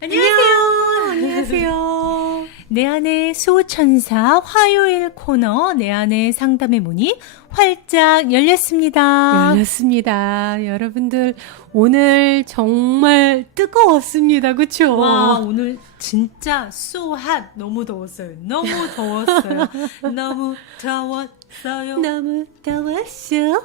안녕하세요. 안녕하세요. 내 안의 수호천사 화요일 코너 내 안의 상담의 문이 활짝 열렸습니다. 열렸습니다. 여러분들 오늘 정말 뜨거웠습니다. 그쵸? 와, 오늘 진짜 so hot. 너무 더웠어요. 너무 더웠어요. 너무 더웠어요. 너무 더웠어.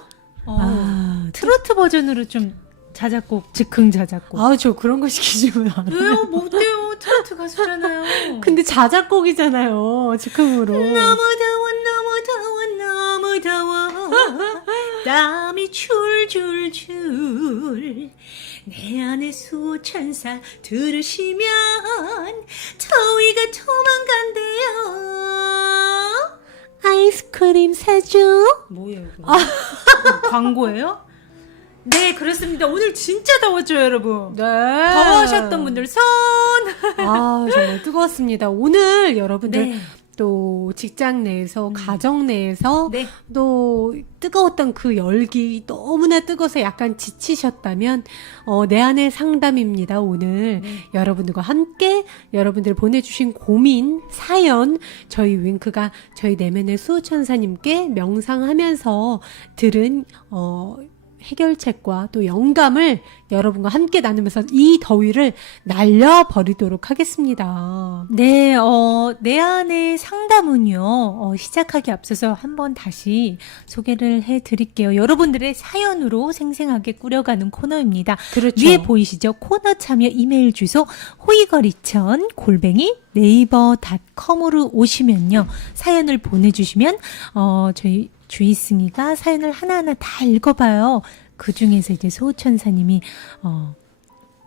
트로트 버전으로 좀 자작곡, 즉흥 자작곡. 저 그런 거 시키시면 안 돼요. 왜요? 못돼요. 트로트 가수잖아요. 근데 자작곡이잖아요. 즉흥으로. 너무 더워, 너무 더워, 너무 더워. 땀이 줄줄줄. 내 안의 수호천사 들으시면 더위가 도망간대요. 아이스크림 사줘. 뭐예요? 광고예요? 네, 그렇습니다. 오늘 진짜 더웠죠, 여러분? 네. 더우셨던 분들 손! 정말 뜨거웠습니다. 오늘 여러분들 네. 또 직장 내에서 가정 내에서 네. 또 뜨거웠던 그 열기 너무나 뜨거워서 약간 지치셨다면 내 안의 상담입니다. 오늘 여러분들과 함께 여러분들 보내주신 고민 사연 저희 윙크가 저희 내면의 수호천사님께 명상하면서 들은 해결책과 또 영감을 여러분과 함께 나누면서 이 더위를 날려버리도록 하겠습니다. 네, 내 안의 상담은요, 시작하기 앞서서 한번 다시 소개를 해드릴게요. 여러분들의 사연으로 생생하게 꾸려가는 코너입니다. 그렇죠. 위에 보이시죠? 코너 참여 이메일 주소 호이거리천 네이버닷컴으로 오시면요, 사연을 보내주시면, 저희 주이승이가 사연을 하나하나 다 읽어봐요. 그 중에서 이제 소천사님이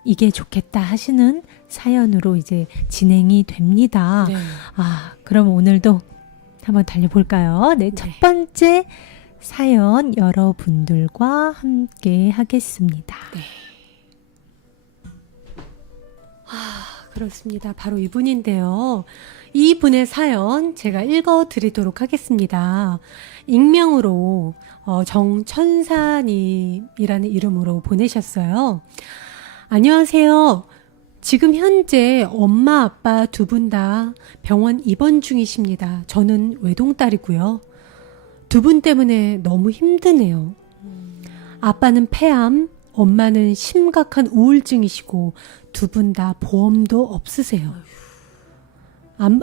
이게 좋겠다 하시는 사연으로 이제 진행이 됩니다. 네. 그럼 오늘도 한번 달려볼까요? 네, 첫 번째 사연 여러분들과 함께 하겠습니다. 네. 그렇습니다. 바로 이분인데요. 이분의 사연 제가 읽어드리도록 하겠습니다. 익명으로 정천사님이라는 이름으로 보내셨어요. 안녕하세요. 지금 현재 엄마 아빠 두 분 다 병원 입원 중이십니다. 저는 외동딸이고요. 두 분 때문에 너무 힘드네요. 아빠는 폐암, 엄마는 심각한 우울증이시고 두 분 다 보험도 없으세요.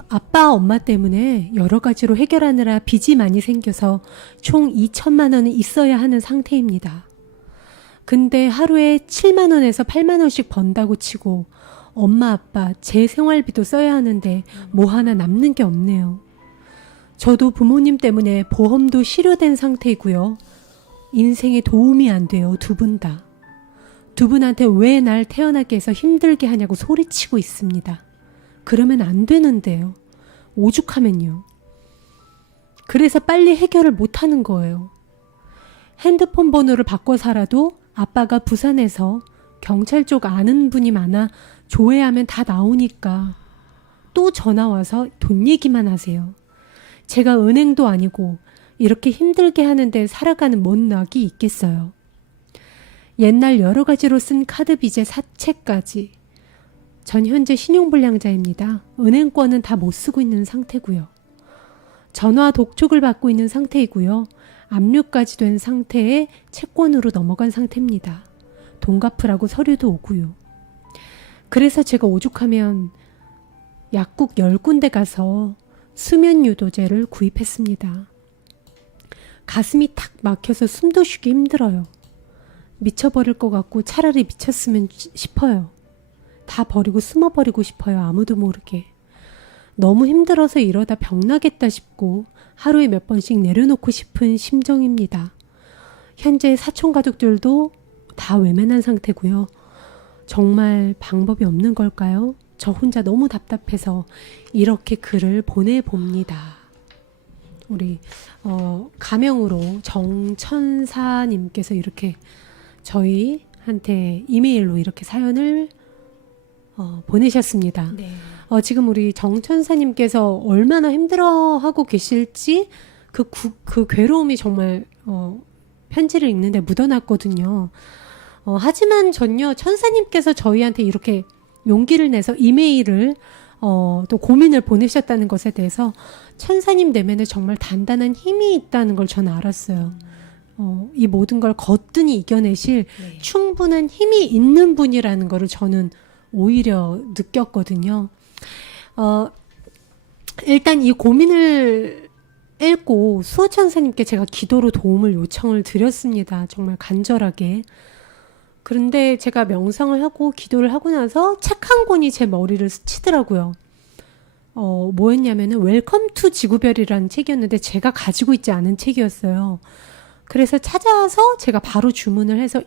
아빠, 엄마 때문에 여러 가지로 해결하느라 빚이 많이 생겨서 총 2천만 원은 있어야 하는 상태입니다. 근데 하루에 7만 원에서 8만 원씩 번다고 치고 엄마, 아빠 제 생활비도 써야 하는데 뭐 하나 남는 게 없네요. 저도 부모님 때문에 보험도 실효된 상태이고요. 인생에 도움이 안 돼요, 두 분 다. 두 분한테 왜 날 태어나게 해서 힘들게 하냐고 소리치고 있습니다. 그러면 안 되는데요. 오죽하면요. 그래서 빨리 해결을 못하는 거예요. 핸드폰 번호를 바꿔 살아도 아빠가 부산에서 경찰 쪽 아는 분이 많아 조회하면 다 나오니까 또 전화 와서 돈 얘기만 하세요. 제가 은행도 아니고 이렇게 힘들게 하는데 살아가는 뭔 낙이 있겠어요. 옛날 여러 가지로 쓴 카드 빚의 사채까지. 전 현재 신용불량자입니다. 은행권은 다 못 쓰고 있는 상태고요. 전화 독촉을 받고 있는 상태이고요. 압류까지 된 상태에 채권으로 넘어간 상태입니다. 돈 갚으라고 서류도 오고요. 그래서 제가 오죽하면 약국 10군데 가서 수면유도제를 구입했습니다. 가슴이 탁 막혀서 숨도 쉬기 힘들어요. 미쳐버릴 것 같고 차라리 미쳤으면 싶어요. 다 버리고 숨어버리고 싶어요. 아무도 모르게. 너무 힘들어서 이러다 병나겠다 싶고 하루에 몇 번씩 내려놓고 싶은 심정입니다. 현재 사촌가족들도 다 외면한 상태고요. 정말 방법이 없는 걸까요? 저 혼자 너무 답답해서 이렇게 글을 보내봅니다. 우리 가명으로 정천사님께서 이렇게 저희한테 이메일로 이렇게 사연을 보내셨습니다. 네. 지금 우리 정천사님께서 얼마나 힘들어하고 계실지 그 괴로움이 정말 편지를 읽는데 묻어났거든요. 하지만 전요 천사님께서 저희한테 이렇게 용기를 내서 이메일을 또 고민을 보내셨다는 것에 대해서 천사님 내면에 정말 단단한 힘이 있다는 걸 저는 알았어요. 이 모든 걸 거뜬히 이겨내실 네. 충분한 힘이 있는 분이라는 거를 저는 오히려 느꼈거든요. 일단 이 고민을 읽고 수호천사님께 제가 기도로 도움을 요청을 드렸습니다. 정말 간절하게. 그런데 제가 명상을 하고 기도를 하고 나서 책 한 권이 제 머리를 스치더라고요. 뭐였냐면은 웰컴 투 지구별이라는 책이었는데 제가 가지고 있지 않은 책이었어요. 그래서 찾아서 제가 바로 주문을 해서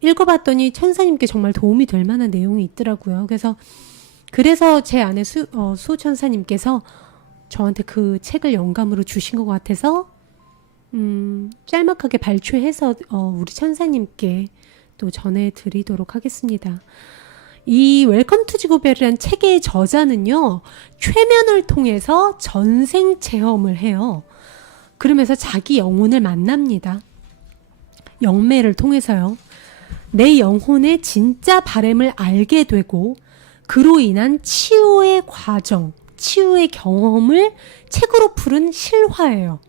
읽어봤더니 천사님께 정말 도움이 될 만한 내용이 있더라고요. 그래서 제 안에 수호천사님께서 저한테 그 책을 영감으로 주신 것 같아서 짤막하게 발췌해서 우리 천사님께 또 전해드리도록 하겠습니다. 이 웰컴 투 지구별이라는 책의 저자는요, 최면을 통해서 전생 체험을 해요. 그러면서 자기 영혼을 만납니다. 영매를 통해서요. 내 영혼의 진짜 바램을 알게 되고 그로 인한 치유의 과정, 치유의 경험을 책으로 풀은 실화예요.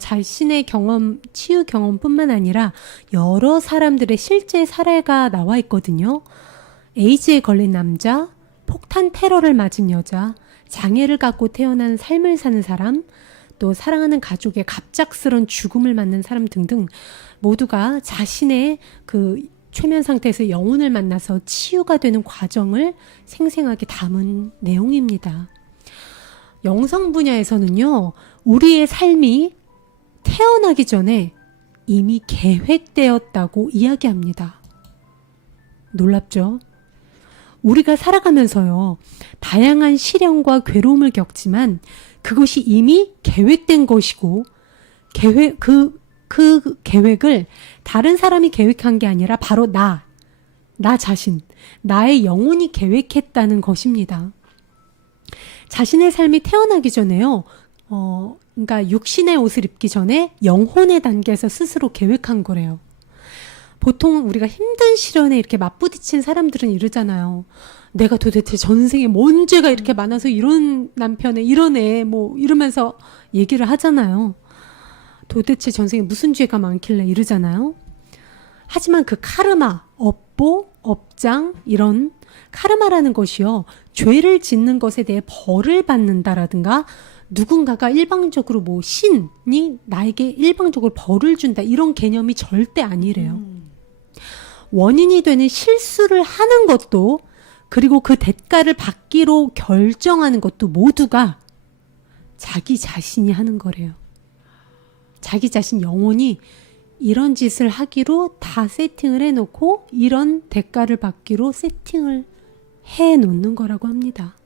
자신의 경험, 치유 경험뿐만 아니라 여러 사람들의 실제 사례가 나와 있거든요. 에이즈에 걸린 남자, 폭탄 테러를 맞은 여자, 장애를 갖고 태어난 삶을 사는 사람, 또 사랑하는 가족의 갑작스런 죽음을 맞는 사람 등등 모두가 자신의 그 최면 상태에서 영혼을 만나서 치유가 되는 과정을 생생하게 담은 내용입니다. 영성 분야에서는요, 우리의 삶이 태어나기 전에 이미 계획되었다고 이야기합니다. 놀랍죠? 우리가 살아가면서요, 다양한 시련과 괴로움을 겪지만 그것이 이미 계획된 것이고, 그 계획을 다른 사람이 계획한 게 아니라 바로 나 자신, 나의 영혼이 계획했다는 것입니다. 자신의 삶이 태어나기 전에요, 그러니까 육신의 옷을 입기 전에 영혼의 단계에서 스스로 계획한 거래요. 보통 우리가 힘든 시련에 이렇게 맞부딪힌 사람들은 이러잖아요. 내가 도대체 전생에 뭔 죄가 이렇게 많아서 이런 남편에 이런 애 뭐 이러면서 얘기를 하잖아요. 도대체 전생에 무슨 죄가 많길래 이러잖아요. 하지만 그 카르마, 업보, 업장 이런 카르마라는 것이요, 죄를 짓는 것에 대해 벌을 받는다라든가 누군가가 일방적으로 뭐 신이 나에게 일방적으로 벌을 준다 이런 개념이 절대 아니래요. 원인이 되는 실수를 하는 것도, 그리고 그 대가를 받기로 결정하는 것도 모두가 자기 자신이 하는 거래요. 자기 자신 영혼이 이런 짓을 하기로 다 세팅을 해놓고 이런 대가를 받기로 세팅을 해놓는 거라고 합니다.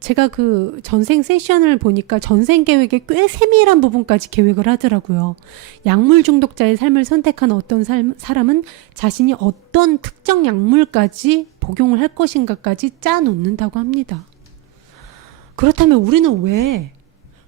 제가 그 전생 세션을 보니까 전생 계획에 꽤 세밀한 부분까지 계획을 하더라고요. 약물 중독자의 삶을 선택한 어떤 사람은 자신이 어떤 특정 약물까지 복용을 할 것인가까지 짜놓는다고 합니다. 그렇다면 우리는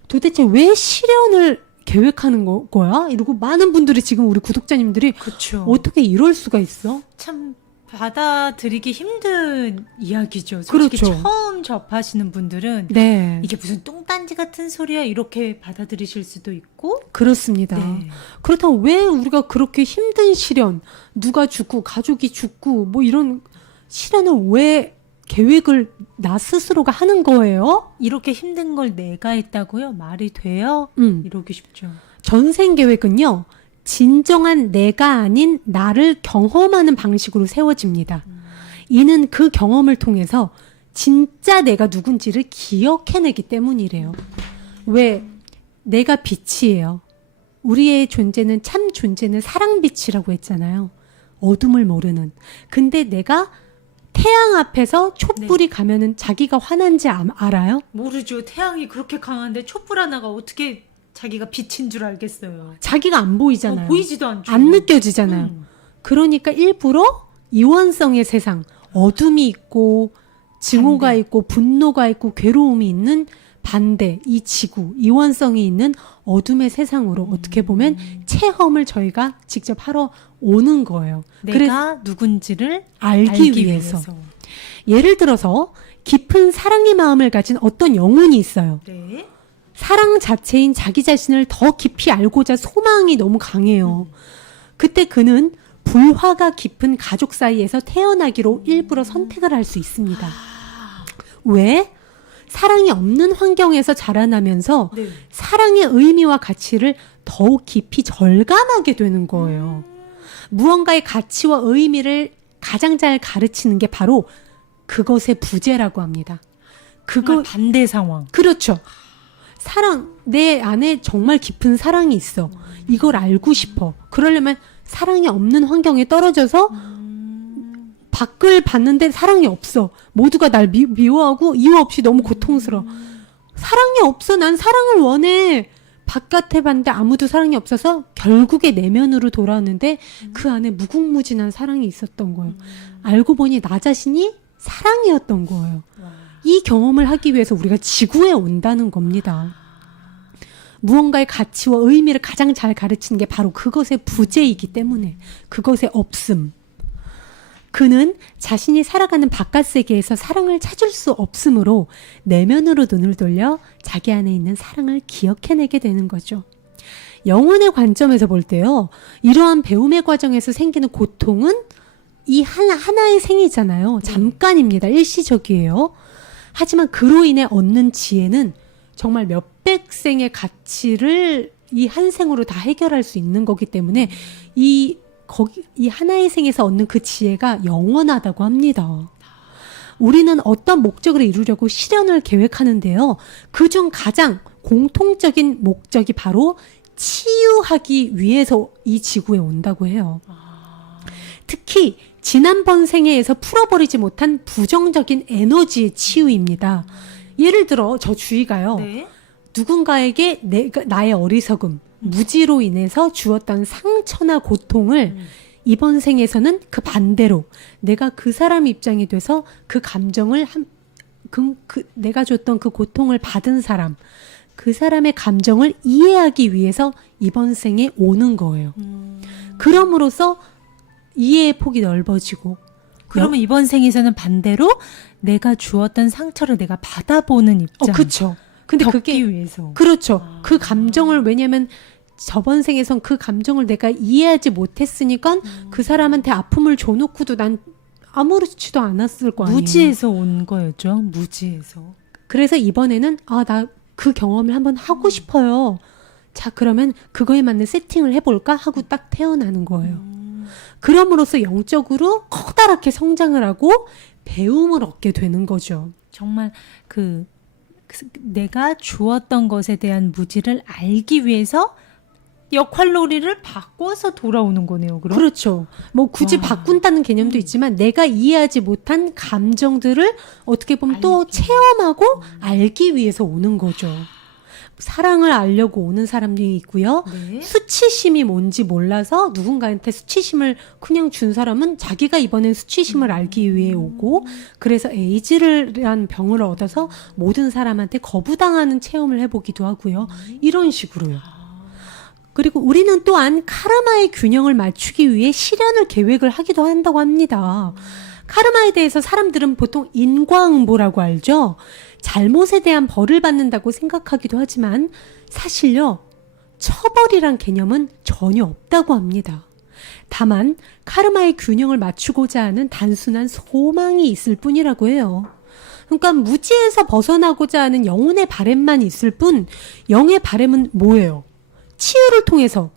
도대체 왜 실현을 계획하는 거야? 이러고 많은 분들이 지금 우리 구독자님들이 그렇죠. 어떻게 이럴 수가 있어? 참 받아들이기 힘든 이야기죠. 솔직히 그렇죠. 처음 접하시는 분들은 네, 이게 무슨 똥딴지 같은 소리야 이렇게 받아들이실 수도 있고. 그렇습니다. 네. 그렇다면 왜 우리가 그렇게 힘든 시련, 누가 죽고 가족이 죽고 뭐 이런 시련을 왜 계획을 나 스스로가 하는 거예요? 이렇게 힘든 걸 내가 했다고요? 말이 돼요? 이러기 쉽죠. 전생 계획은요, 진정한 내가 아닌 나를 경험하는 방식으로 세워집니다. 이는 그 경험을 통해서 진짜 내가 누군지를 기억해내기 때문이래요. 왜? 내가 빛이에요. 우리의 존재는, 참 존재는 사랑빛이라고 했잖아요. 어둠을 모르는. 근데 내가 태양 앞에서 촛불이 가면은 자기가 화난지 알아요? 모르죠. 태양이 그렇게 강한데 촛불 하나가 어떻게 자기가 빛인 줄 알겠어요. 자기가 안 보이잖아요. 보이지도 않죠. 안 느껴지잖아요. 그러니까 일부러 이원성의 세상, 어둠이 있고 증오가 있고 분노가 있고 괴로움이 있는 반대, 이 지구, 이원성이 있는 어둠의 세상으로 어떻게 보면 체험을 저희가 직접 하러 오는 거예요. 내가 누군지를 알기 위해서. 예를 들어서 깊은 사랑의 마음을 가진 어떤 영혼이 있어요. 네. 사랑 자체인 자기 자신을 더 깊이 알고자 소망이 너무 강해요. 그때 그는 불화가 깊은 가족 사이에서 태어나기로 일부러 선택을 할 수 있습니다. 왜? 사랑이 없는 환경에서 자라나면서 네. 사랑의 의미와 가치를 더욱 깊이 절감하게 되는 거예요. 무언가의 가치와 의미를 가장 잘 가르치는 게 바로 그것의 부재라고 합니다. 그거 반대 상황. 그렇죠. 사랑, 내 안에 정말 깊은 사랑이 있어. 이걸 알고 싶어. 그러려면 사랑이 없는 환경에 떨어져서 밖을 봤는데 사랑이 없어. 모두가 날 미워하고 이유 없이 너무 고통스러워. 사랑이 없어. 난 사랑을 원해. 바깥에 봤는데 아무도 사랑이 없어서 결국에 내면으로 돌아왔는데 그 안에 무궁무진한 사랑이 있었던 거예요. 알고 보니 나 자신이 사랑이었던 거예요. 이 경험을 하기 위해서 우리가 지구에 온다는 겁니다. 무언가의 가치와 의미를 가장 잘 가르치는 게 바로 그것의 부재이기 때문에, 그것의 없음. 그는 자신이 살아가는 바깥 세계에서 사랑을 찾을 수 없으므로 내면으로 눈을 돌려 자기 안에 있는 사랑을 기억해내게 되는 거죠. 영혼의 관점에서 볼 때요, 이러한 배움의 과정에서 생기는 고통은 이 하나의 생이잖아요. 잠깐입니다. 일시적이에요. 하지만 그로 인해 얻는 지혜는 정말 몇백 생의 가치를 이 한 생으로 다 해결할 수 있는 거기 때문에 이 하나의 생에서 얻는 그 지혜가 영원하다고 합니다. 우리는 어떤 목적을 이루려고 실현을 계획하는데요. 그중 가장 공통적인 목적이 바로 치유하기 위해서 이 지구에 온다고 해요. 특히 지난번 생애에서 풀어버리지 못한 부정적인 에너지의 치유입니다. 예를 들어 저 주위가요. 네. 누군가에게 나의 어리석음, 무지로 인해서 주었던 상처나 고통을 이번 생에서는 그 반대로 내가 그 사람 입장이 돼서 그 감정을 내가 줬던 그 고통을 받은 사람, 그 사람의 감정을 이해하기 위해서 이번 생에 오는 거예요. 그럼으로써 이해의 폭이 넓어지고. 그러면 이번 생에서는 반대로 내가 주었던 상처를 내가 받아보는 입장. 그렇죠. 근데 겪기 위해서. 그렇죠. 그 감정을, 왜냐면 저번 생에선 그 감정을 내가 이해하지 못했으니까 그 사람한테 아픔을 줘놓고도 난 아무렇지도 않았을 거 아니에요. 무지에서 온 거였죠. 무지에서. 그래서 이번에는 나 그 경험을 한번 하고 싶어요. 자, 그러면 그거에 맞는 세팅을 해볼까 하고 딱 태어나는 거예요. 그럼으로써 영적으로 커다랗게 성장을 하고 배움을 얻게 되는 거죠. 정말 내가 주었던 것에 대한 무지를 알기 위해서 역할놀이를 바꿔서 돌아오는 거네요. 그럼? 그렇죠. 뭐 굳이 와. 바꾼다는 개념도 있지만 내가 이해하지 못한 감정들을 어떻게 보면 또 체험하고 알기 위해서 오는 거죠. 사랑을 알려고 오는 사람들이 있고요. 네. 수치심이 뭔지 몰라서 누군가한테 수치심을 그냥 준 사람은 자기가 이번엔 수치심을 알기 위해 오고, 그래서 에이즈란 병을 얻어서 모든 사람한테 거부당하는 체험을 해보기도 하고요. 이런 식으로요. 그리고 우리는 또한 카르마의 균형을 맞추기 위해 실현을 계획을 하기도 한다고 합니다. 카르마에 대해서 사람들은 보통 인과응보라고 알죠? 잘못에 대한 벌을 받는다고 생각하기도 하지만 사실요, 처벌이란 개념은 전혀 없다고 합니다. 다만 카르마의 균형을 맞추고자 하는 단순한 소망이 있을 뿐이라고 해요. 그러니까 무지에서 벗어나고자 하는 영혼의 바램만 있을 뿐, 영의 바램은 뭐예요? 치유를 통해서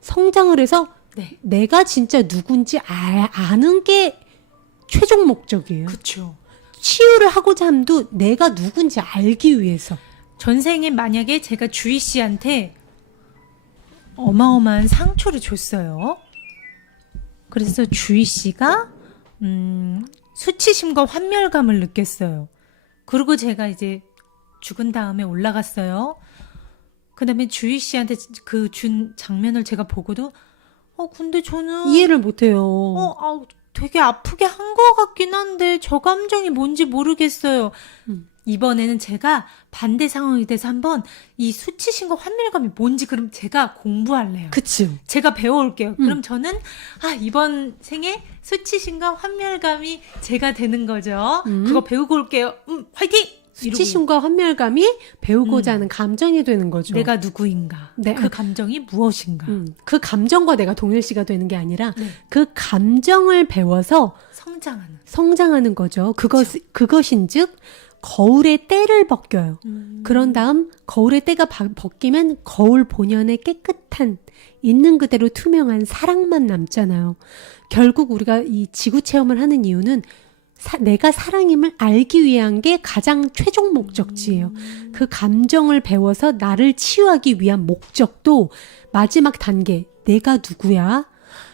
성장을 해서 네. 내가 진짜 누군지 아는 게 최종 목적이에요. 그렇죠. 치유를 하고자 함도 내가 누군지 알기 위해서. 전생에 만약에 제가 주희 씨한테 어마어마한 상처를 줬어요. 그래서 주희 씨가 수치심과 환멸감을 느꼈어요. 그리고 제가 이제 죽은 다음에 올라갔어요. 그 다음에 주희 씨한테 그 준 장면을 제가 보고도 근데 저는 이해를 못해요. 되게 아프게 한 것 같긴 한데 저 감정이 뭔지 모르겠어요. 이번에는 제가 반대 상황이 돼서 한번 이 수치심과 환멸감이 뭔지 그럼 제가 공부할래요. 그치. 제가 배워올게요. 그럼 저는 이번 생에 수치심과 환멸감이 제가 되는 거죠. 그거 배우고 올게요. 화이팅! 수치심과 환멸감이 배우고자 하는 감정이 되는 거죠. 내가 누구인가? 네. 그 감정이 무엇인가? 그 감정과 내가 동일시가 되는 게 아니라 네. 그 감정을 배워서 성장하는 거죠. 그것인즉 거울의 때를 벗겨요. 그런 다음 거울의 때가 벗기면 거울 본연의 깨끗한 있는 그대로 투명한 사랑만 남잖아요. 결국 우리가 이 지구 체험을 하는 이유는 내가 사랑임을 알기 위한 게 가장 최종 목적지예요. 그 감정을 배워서 나를 치유하기 위한 목적도 마지막 단계, 내가 누구야?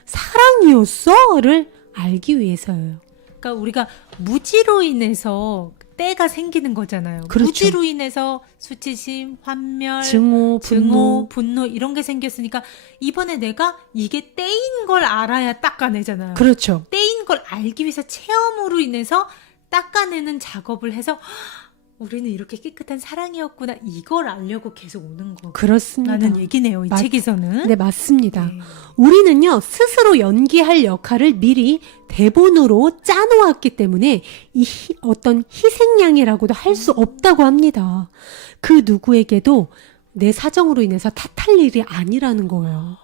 사랑이었어?를 알기 위해서예요. 그러니까 우리가 무지로 인해서 때가 생기는 거잖아요. 그렇죠. 무지로 인해서 수치심, 환멸, 증오, 분노 이런 게 생겼으니까 이번에 내가 이게 때인 걸 알아야 닦아내잖아요. 그렇죠. 때인 걸 알기 위해서 체험으로 인해서 닦아내는 작업을 해서 우리는 이렇게 깨끗한 사랑이었구나 이걸 알려고 계속 오는 거. 그렇습니다. 라는 얘기네요. 이 책에서는. 네, 맞습니다. 네. 우리는요, 스스로 연기할 역할을 미리 대본으로 짜놓았기 때문에 어떤 희생양이라고도 할 수 없다고 합니다. 그 누구에게도 내 사정으로 인해서 탓할 일이 아니라는 거예요.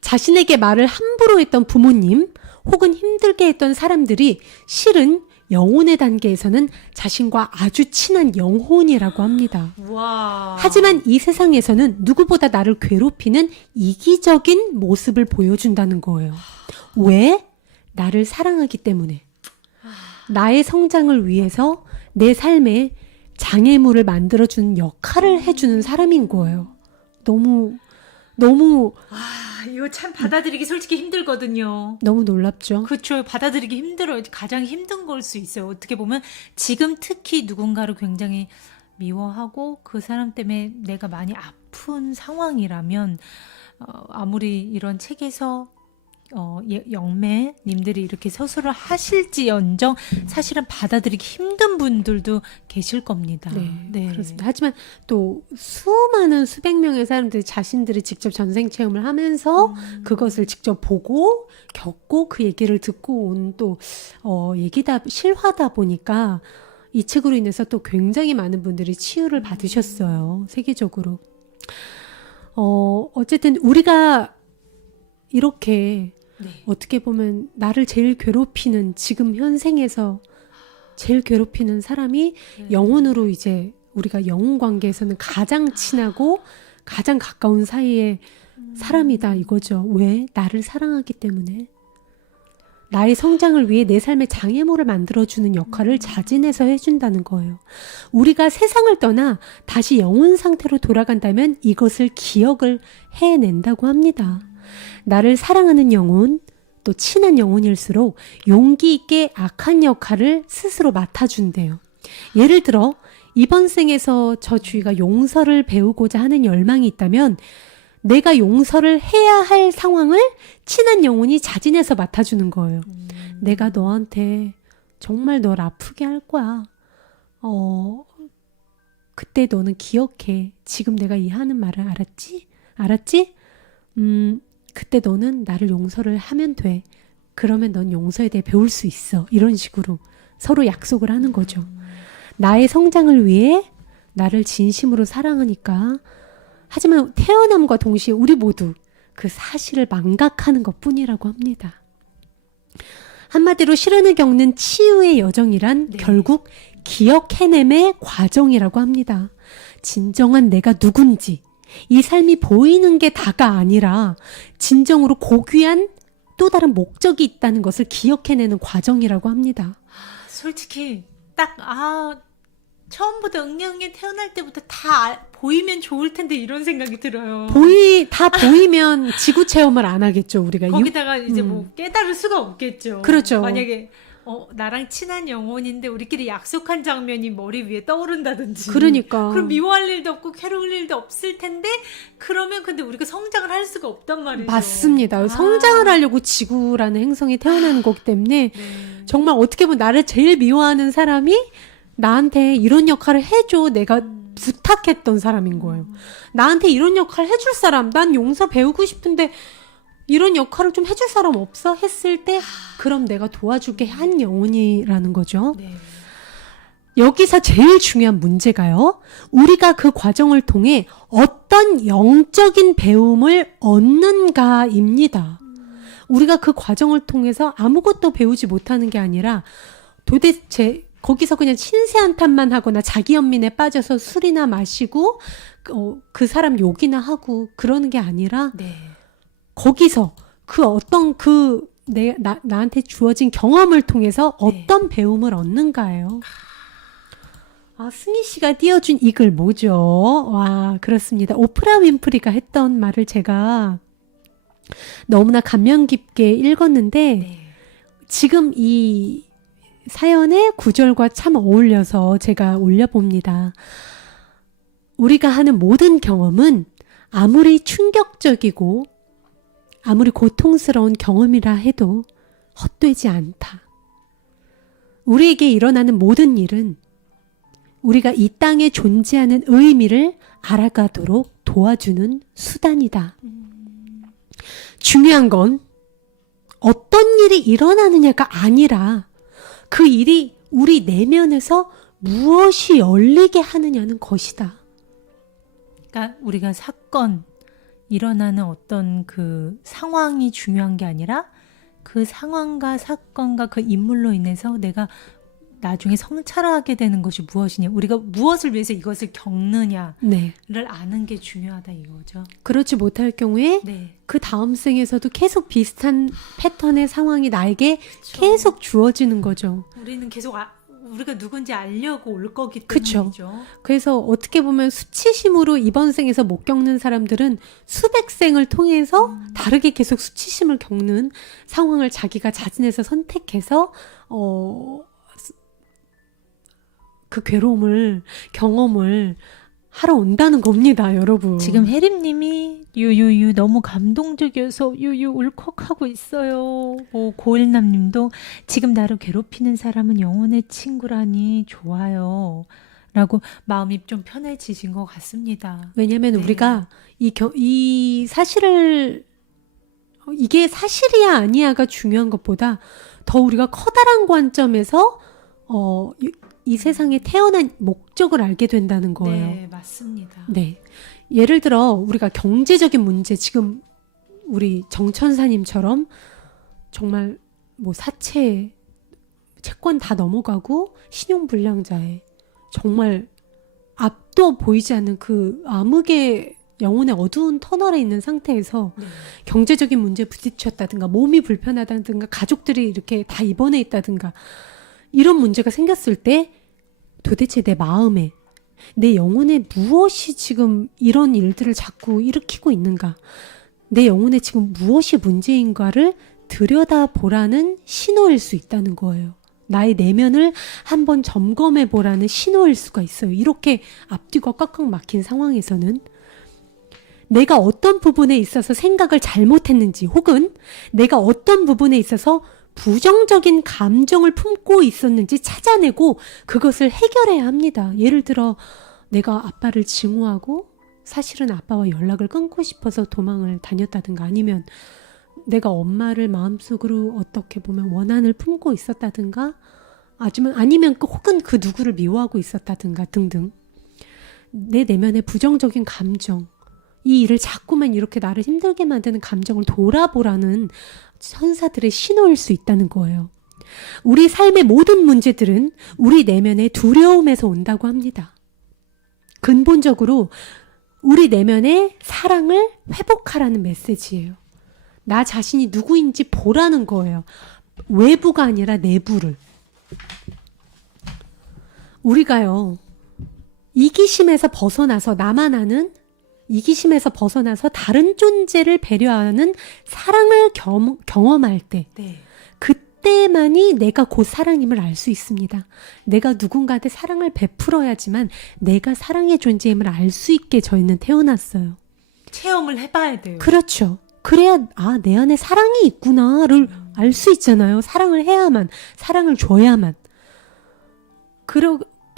자신에게 말을 함부로 했던 부모님 혹은 힘들게 했던 사람들이 실은 영혼의 단계에서는 자신과 아주 친한 영혼이라고 합니다. 와. 하지만 이 세상에서는 누구보다 나를 괴롭히는 이기적인 모습을 보여준다는 거예요. 왜? 나를 사랑하기 때문에. 나의 성장을 위해서 내 삶에 장애물을 만들어주는 역할을 해주는 사람인 거예요. 너무 이거 참 받아들이기 솔직히 힘들거든요. 너무 놀랍죠? 그렇죠. 받아들이기 힘들어요. 가장 힘든 걸 수 있어요. 어떻게 보면 지금 특히 누군가를 굉장히 미워하고 그 사람 때문에 내가 많이 아픈 상황이라면 아무리 이런 책에서 영매님들이 이렇게 서술을 하실지언정 사실은 받아들이기 힘든 분들도 계실 겁니다. 네, 그렇습니다. 하지만 또 수많은 수백 명의 사람들이 자신들이 직접 전생 체험을 하면서 그것을 직접 보고 겪고 그 얘기를 듣고 온 또 실화다 보니까 이 책으로 인해서 또 굉장히 많은 분들이 치유를 받으셨어요. 세계적으로. 어쨌든 우리가 이렇게 어떻게 보면 나를 제일 괴롭히는 지금 현생에서 제일 괴롭히는 사람이 영혼으로 이제 우리가 영혼 관계에서는 가장 친하고 가장 가까운 사이의 사람이다 이거죠. 왜? 나를 사랑하기 때문에. 나의 성장을 위해 내 삶의 장애물을 만들어주는 역할을 자진해서 해준다는 거예요. 우리가 세상을 떠나 다시 영혼 상태로 돌아간다면 이것을 기억을 해낸다고 합니다. 나를 사랑하는 영혼, 또 친한 영혼일수록 용기 있게 악한 역할을 스스로 맡아준대요. 예를 들어 이번 생에서 저 주위가 용서를 배우고자 하는 열망이 있다면 내가 용서를 해야 할 상황을 친한 영혼이 자진해서 맡아주는 거예요. 내가 너한테 정말 널 아프게 할 거야. 그때 너는 기억해. 지금 내가 이 하는 말을 알았지? 알았지? 그때 너는 나를 용서를 하면 돼. 그러면 넌 용서에 대해 배울 수 있어. 이런 식으로 서로 약속을 하는 거죠. 나의 성장을 위해 나를 진심으로 사랑하니까. 하지만 태어남과 동시에 우리 모두 그 사실을 망각하는 것뿐이라고 합니다. 한마디로 시련을 겪는 치유의 여정이란 결국 기억해냄의 과정이라고 합니다. 진정한 내가 누군지, 이 삶이 보이는 게 다가 아니라 진정으로 고귀한 또 다른 목적이 있다는 것을 기억해내는 과정이라고 합니다. 솔직히 딱 처음부터 응애응애 태어날 때부터 다 보이면 좋을 텐데 이런 생각이 들어요. 다 보이면 지구 체험을 안 하겠죠, 우리가. 거기다가 이제 뭐 깨달을 수가 없겠죠. 그렇죠. 만약에 나랑 친한 영혼인데 우리끼리 약속한 장면이 머리 위에 떠오른다든지. 그러니까. 그럼 미워할 일도 없고 괴로울 일도 없을 텐데 그러면 근데 우리가 성장을 할 수가 없단 말이죠. 맞습니다. 성장을 하려고 지구라는 행성에 태어나는 거기 때문에 정말 어떻게 보면 나를 제일 미워하는 사람이 나한테 이런 역할을 해줘. 내가 부탁했던 사람인 거예요. 나한테 이런 역할 해줄 사람, 난 용서 배우고 싶은데 이런 역할을 좀 해줄 사람 없어? 했을 때 그럼 내가 도와줄게 한 영혼이라는 거죠. 네. 여기서 제일 중요한 문제가요. 우리가 그 과정을 통해 어떤 영적인 배움을 얻는가입니다. 우리가 그 과정을 통해서 아무것도 배우지 못하는 게 아니라 도대체 거기서 그냥 신세 한탄만 하거나 자기 연민에 빠져서 술이나 마시고 그 사람 욕이나 하고 그러는 게 아니라 네. 거기서 그 어떤 나한테 주어진 경험을 통해서 어떤 배움을 얻는가예요. 아, 승희 씨가 띄워준 이 글 뭐죠? 와, 그렇습니다. 오프라 윈프리가 했던 말을 제가 너무나 감명 깊게 읽었는데 네. 지금 이 사연의 구절과 참 어울려서 제가 올려봅니다. 우리가 하는 모든 경험은 아무리 충격적이고 아무리 고통스러운 경험이라 해도 헛되지 않다. 우리에게 일어나는 모든 일은 우리가 이 땅에 존재하는 의미를 알아가도록 도와주는 수단이다. 중요한 건 어떤 일이 일어나느냐가 아니라 그 일이 우리 내면에서 무엇이 열리게 하느냐는 것이다. 그러니까 우리가 일어나는 어떤 그 상황이 중요한 게 아니라 그 상황과 사건과 그 인물로 인해서 내가 나중에 성찰하게 되는 것이 무엇이냐, 우리가 무엇을 위해서 이것을 겪느냐를 네. 아는 게 중요하다 이거죠. 그렇지 못할 경우에 네. 그 다음 생에서도 계속 비슷한 패턴의 상황이 나에게 그쵸. 계속 주어지는 거죠. 우리는 계속 우리가 누군지 알려고 올 거기 그쵸. 때문이죠. 그래서 어떻게 보면 수치심으로 이번 생에서 못 겪는 사람들은 수백 생을 통해서 다르게 계속 수치심을 겪는 상황을 자기가 자진해서 선택해서 그 괴로움을 경험을 하러 온다는 겁니다, 여러분. 지금 혜림님이 유유유 너무 감동적이어서 유유 울컥하고 있어요. 고일남님도 지금 나를 괴롭히는 사람은 영혼의 친구라니 좋아요. 라고 마음이 좀 편해지신 것 같습니다. 왜냐면 네. 우리가 이 사실을 이게 사실이야 아니야가 중요한 것보다 더 우리가 커다란 관점에서 이 세상에 태어난 목적을 알게 된다는 거예요. 네, 맞습니다. 네. 예를 들어 우리가 경제적인 문제, 지금 우리 정천사님처럼 정말 뭐 사채, 채권 다 넘어가고 신용불량자에 정말 앞도 보이지 않는 그 암흑의 영혼의 어두운 터널에 있는 상태에서 네. 경제적인 문제에 부딪혔다든가 몸이 불편하다든가 가족들이 이렇게 다 입원해 있다든가 이런 문제가 생겼을 때 도대체 내 마음에 내 영혼에 무엇이 지금 이런 일들을 자꾸 일으키고 있는가, 내 영혼에 지금 무엇이 문제인가를 들여다보라는 신호일 수 있다는 거예요. 나의 내면을 한번 점검해 보라는 신호일 수가 있어요. 이렇게 앞뒤가 꽉꽉 막힌 상황에서는 내가 어떤 부분에 있어서 생각을 잘못했는지, 혹은 내가 어떤 부분에 있어서 부정적인 감정을 품고 있었는지 찾아내고 그것을 해결해야 합니다. 예를 들어 내가 아빠를 증오하고 사실은 아빠와 연락을 끊고 싶어서 도망을 다녔다든가, 아니면 내가 엄마를 마음속으로 어떻게 보면 원한을 품고 있었다든가, 아니면 혹은 그 누구를 미워하고 있었다든가 등등, 내 내면의 부정적인 감정, 이 일을 자꾸만 이렇게 나를 힘들게 만드는 감정을 돌아보라는 천사들의 신호일 수 있다는 거예요. 우리 삶의 모든 문제들은 우리 내면의 두려움에서 온다고 합니다. 근본적으로 우리 내면의 사랑을 회복하라는 메시지예요. 나 자신이 누구인지 보라는 거예요. 외부가 아니라 내부를. 우리가요, 이기심에서 벗어나서 나만 아는, 이기심에서 벗어나서 다른 존재를 배려하는 사랑을 경험할 때, 네. 그때만이 내가 곧 사랑임을 알 수 있습니다. 내가 누군가한테 사랑을 베풀어야지만 내가 사랑의 존재임을 알 수 있게 저희는 태어났어요. 체험을 해봐야 돼요. 그렇죠. 그래야 내 안에 사랑이 있구나를 알 수 있잖아요. 사랑을 해야만, 사랑을 줘야만.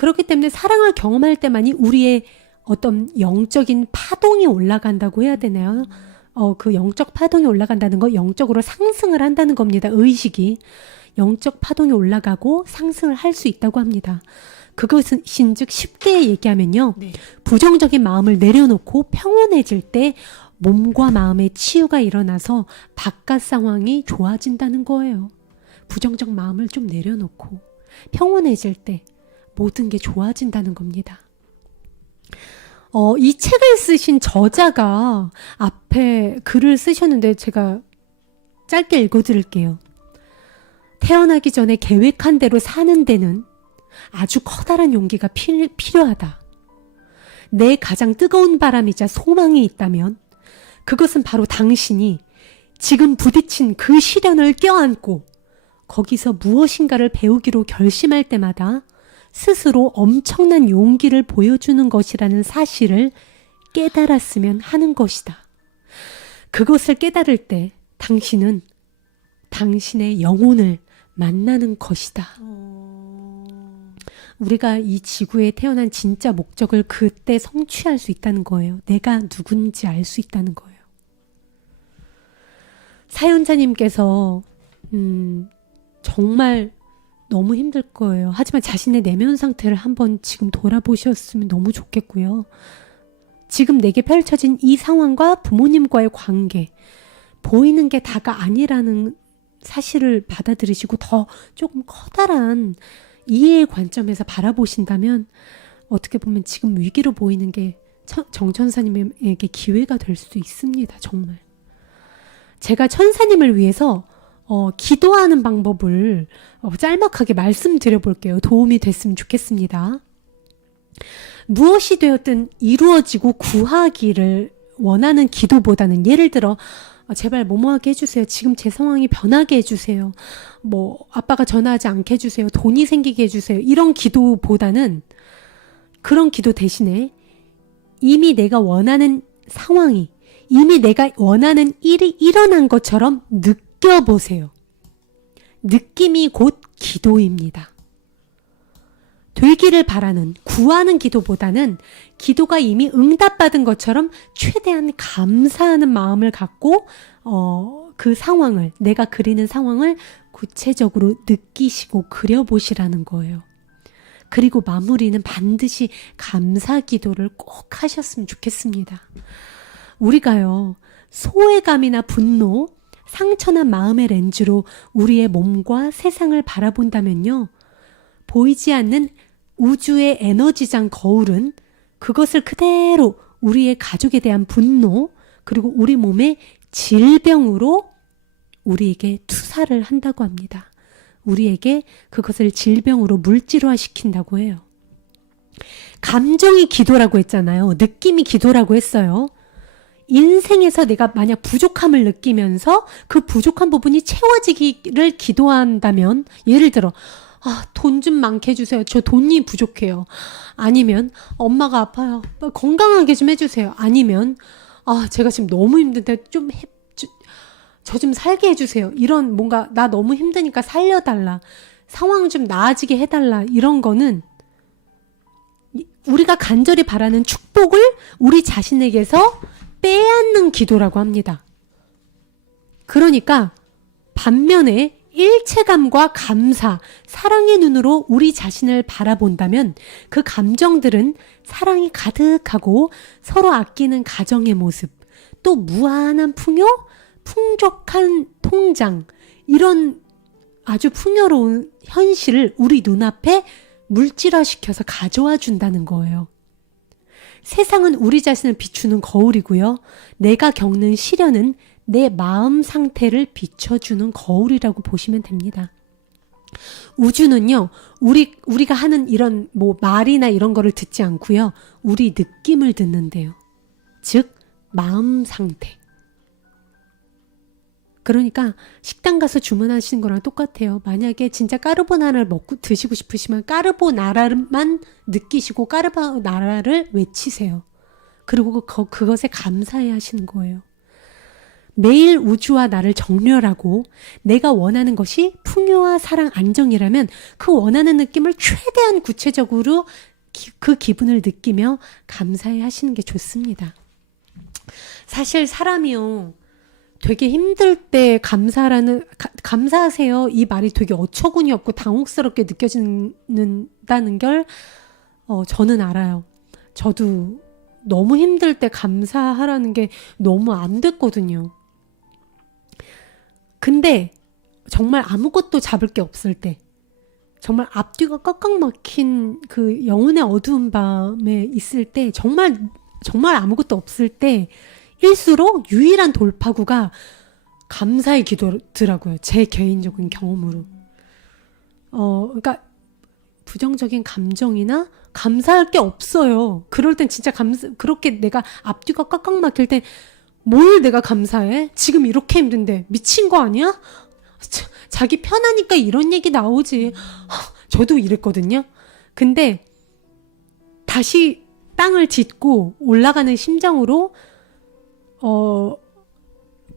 그렇기 때문에 사랑을 경험할 때만이 우리의 어떤 영적인 파동이 올라간다고 해야 되나요? 그 영적 파동이 올라간다는 거, 영적으로 상승을 한다는 겁니다. 의식이. 영적 파동이 올라가고 상승을 할 수 있다고 합니다. 그것은 즉 쉽게 얘기하면요. 네. 부정적인 마음을 내려놓고 평온해질 때 몸과 마음의 치유가 일어나서 바깥 상황이 좋아진다는 거예요. 부정적 마음을 좀 내려놓고 평온해질 때 모든 게 좋아진다는 겁니다. 이 책을 쓰신 저자가 앞에 글을 쓰셨는데 제가 짧게 읽어드릴게요. 태어나기 전에 계획한 대로 사는 데는 아주 커다란 용기가 필요하다. 내 가장 뜨거운 바람이자 소망이 있다면 그것은 바로 당신이 지금 부딪힌 그 시련을 껴안고 거기서 무엇인가를 배우기로 결심할 때마다 스스로 엄청난 용기를 보여주는 것이라는 사실을 깨달았으면 하는 것이다. 그것을 깨달을 때 당신은 당신의 영혼을 만나는 것이다. 우리가 이 지구에 태어난 진짜 목적을 그때 성취할 수 있다는 거예요. 내가 누군지 알 수 있다는 거예요. 사연자님께서 정말 너무 힘들 거예요. 하지만 자신의 내면 상태를 한번 지금 돌아보셨으면 너무 좋겠고요. 지금 내게 펼쳐진 이 상황과 부모님과의 관계, 보이는 게 다가 아니라는 사실을 받아들이시고 더 조금 커다란 이해의 관점에서 바라보신다면 어떻게 보면 지금 위기로 보이는 게 정천사님에게 기회가 될 수도 있습니다. 정말. 제가 천사님을 위해서 기도하는 방법을 짤막하게 말씀드려 볼게요. 도움이 됐으면 좋겠습니다. 무엇이 되었든 이루어지고 구하기를 원하는 기도보다는 예를 들어 제발 뭐뭐하게 해주세요. 지금 제 상황이 변하게 해주세요. 아빠가 전화하지 않게 해주세요. 돈이 생기게 해주세요. 이런 기도보다는 그런 기도 대신에 이미 내가 원하는 상황이 이미 내가 원하는 일이 일어난 것처럼 느껴보세요. 느낌이 곧 기도입니다. 되기를 바라는, 구하는 기도보다는 기도가 이미 응답받은 것처럼 최대한 감사하는 마음을 갖고 그 상황을, 내가 그리는 상황을 구체적으로 느끼시고 그려보시라는 거예요. 그리고 마무리는 반드시 감사 기도를 꼭 하셨으면 좋겠습니다. 우리가요, 소외감이나 분노, 상처난 마음의 렌즈로 우리의 몸과 세상을 바라본다면요, 보이지 않는 우주의 에너지장 거울은 그것을 그대로 우리의 가족에 대한 분노, 그리고 우리 몸의 질병으로 우리에게 투사를 한다고 합니다. 우리에게 그것을 질병으로 물질화 시킨다고 해요. 감정이 기도라고 했잖아요. 느낌이 기도라고 했어요. 인생에서 내가 만약 부족함을 느끼면서 그 부족한 부분이 채워지기를 기도한다면, 예를 들어 돈 좀 많게 해주세요. 저 돈이 부족해요. 아니면 엄마가 아파요. 건강하게 좀 해주세요. 아니면 제가 지금 너무 힘든데 저 좀 살게 해주세요. 이런 뭔가 나 너무 힘드니까 살려달라. 상황 좀 나아지게 해달라. 이런 거는 우리가 간절히 바라는 축복을 우리 자신에게서 빼앗는 기도라고 합니다. 그러니까 반면에 일체감과 감사, 사랑의 눈으로 우리 자신을 바라본다면 그 감정들은 사랑이 가득하고 서로 아끼는 가정의 모습, 또 무한한 풍요, 풍족한 통장, 이런 아주 풍요로운 현실을 우리 눈앞에 물질화시켜서 가져와 준다는 거예요. 세상은 우리 자신을 비추는 거울이고요. 내가 겪는 시련은 내 마음 상태를 비춰주는 거울이라고 보시면 됩니다. 우주는요, 우리가 하는 이런 말이나 이런 거를 듣지 않고요, 우리 느낌을 듣는데요. 즉, 마음 상태. 그러니까 식당 가서 주문하시는 거랑 똑같아요. 만약에 진짜 까르보나라를 먹고 드시고 싶으시면 까르보나라만 느끼시고 까르보나라를 외치세요. 그리고 그것에 감사해 하시는 거예요. 매일 우주와 나를 정렬하고 내가 원하는 것이 풍요와 사랑, 안정이라면 그 원하는 느낌을 최대한 구체적으로 그 기분을 느끼며 감사해 하시는 게 좋습니다. 사실 사람이요, 되게 힘들 때 감사하세요. 이 말이 되게 어처구니 없고 당혹스럽게 느껴진다는 걸 저는 알아요. 저도 너무 힘들 때 감사하라는 게 너무 안 됐거든요. 근데 정말 아무것도 잡을 게 없을 때, 정말 앞뒤가 꽉꽉 막힌 그 영혼의 어두운 밤에 있을 때, 정말 아무것도 없을 때 일수록 유일한 돌파구가 감사의 기도더라고요. 제 개인적인 경험으로. 그러니까 부정적인 감정이나 감사할 게 없어요. 그럴 땐 진짜 그렇게 내가 앞뒤가 꽉꽉 막힐 때 뭘 내가 감사해? 지금 이렇게 힘든데 미친 거 아니야? 자기 편하니까 이런 얘기 나오지. 저도 이랬거든요. 근데 다시 땅을 딛고 올라가는 심정으로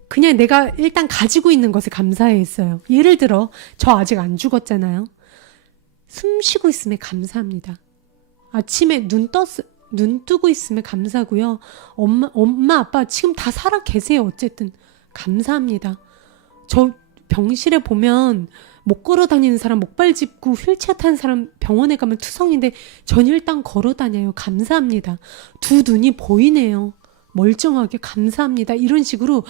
그냥 내가 일단 가지고 있는 것에 감사해 했어요. 예를 들어 저 아직 안 죽었잖아요. 숨 쉬고 있음에 감사합니다. 아침에 눈 뜨고 있으면 감사하고요. 엄마, 아빠 지금 다 살아 계세요. 어쨌든 감사합니다. 저 병실에 보면 못 걸어 다니는 사람, 목발 짚고 휠체어 탄 사람 병원에 가면 투성인데 전 일단 걸어 다녀요. 감사합니다. 두 눈이 보이네요. 멀쩡하게 감사합니다. 이런 식으로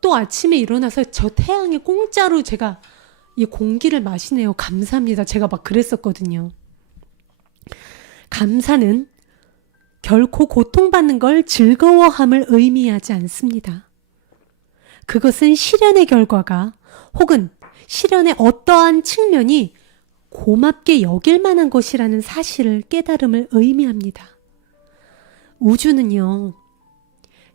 또 아침에 일어나서 저 태양에 공짜로 제가 이 공기를 마시네요. 감사합니다. 제가 막 그랬었거든요. 감사는 결코 고통받는 걸 즐거워함을 의미하지 않습니다. 그것은 실현의 결과가 혹은 실현의 어떠한 측면이 고맙게 여길 만한 것이라는 사실을 깨달음을 의미합니다. 우주는요,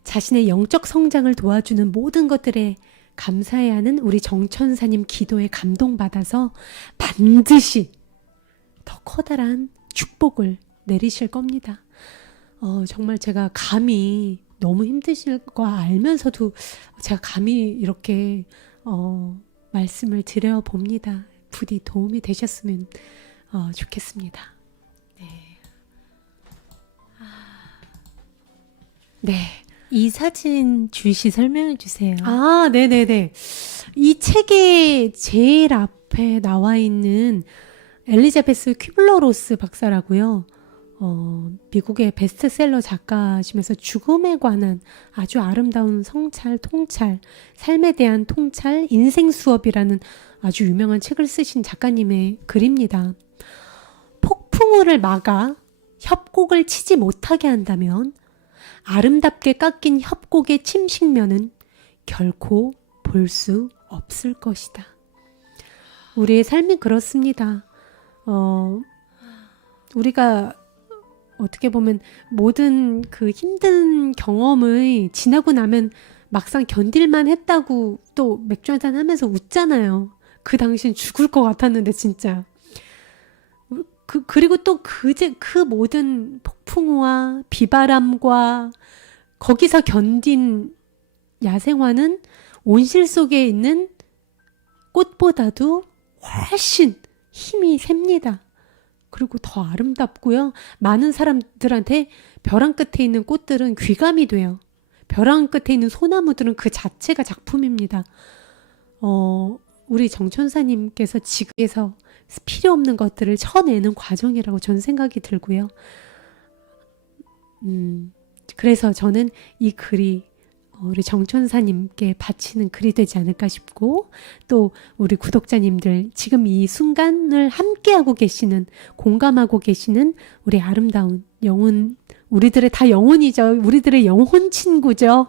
자신의 영적 성장을 도와주는 모든 것들에 감사해야 하는 우리 정천사님 기도에 감동받아서 반드시 더 커다란 축복을 내리실 겁니다. 정말 제가 감히 너무 힘드실 거 알면서도 제가 감히 이렇게 말씀을 드려 봅니다. 부디 도움이 되셨으면 좋겠습니다. 네. 이 사진 주시 설명해 주세요. 아, 네네네. 이 책의 제일 앞에 나와 있는 엘리자베스 퀴블러-로스 박사라고요. 미국의 베스트셀러 작가시면서 죽음에 관한 아주 아름다운 성찰, 통찰, 삶에 대한 통찰, 인생 수업이라는 아주 유명한 책을 쓰신 작가님의 글입니다. 폭풍우를 막아 협곡을 치지 못하게 한다면 아름답게 깎인 협곡의 침식면은 결코 볼 수 없을 것이다. 우리의 삶이 그렇습니다. 우리가 어떻게 보면 모든 그 힘든 경험을 지나고 나면 막상 견딜만 했다고 또 맥주 한잔 하면서 웃잖아요. 그 당시엔 죽을 것 같았는데 진짜. 그리고 또 그 모든 폭풍우와 비바람과 거기서 견딘 야생화는 온실 속에 있는 꽃보다도 훨씬 힘이 셉니다. 그리고 더 아름답고요. 많은 사람들한테 벼랑 끝에 있는 꽃들은 귀감이 돼요. 벼랑 끝에 있는 소나무들은 그 자체가 작품입니다. 우리 정천사님께서 지구에서 필요 없는 것들을 쳐내는 과정이라고 저는 생각이 들고요. 그래서 저는 이 글이 우리 정천사님께 바치는 글이 되지 않을까 싶고, 또 우리 구독자님들 지금 이 순간을 함께하고 계시는, 공감하고 계시는 우리 아름다운 영혼, 우리들의 다 영혼이죠. 우리들의 영혼 친구죠.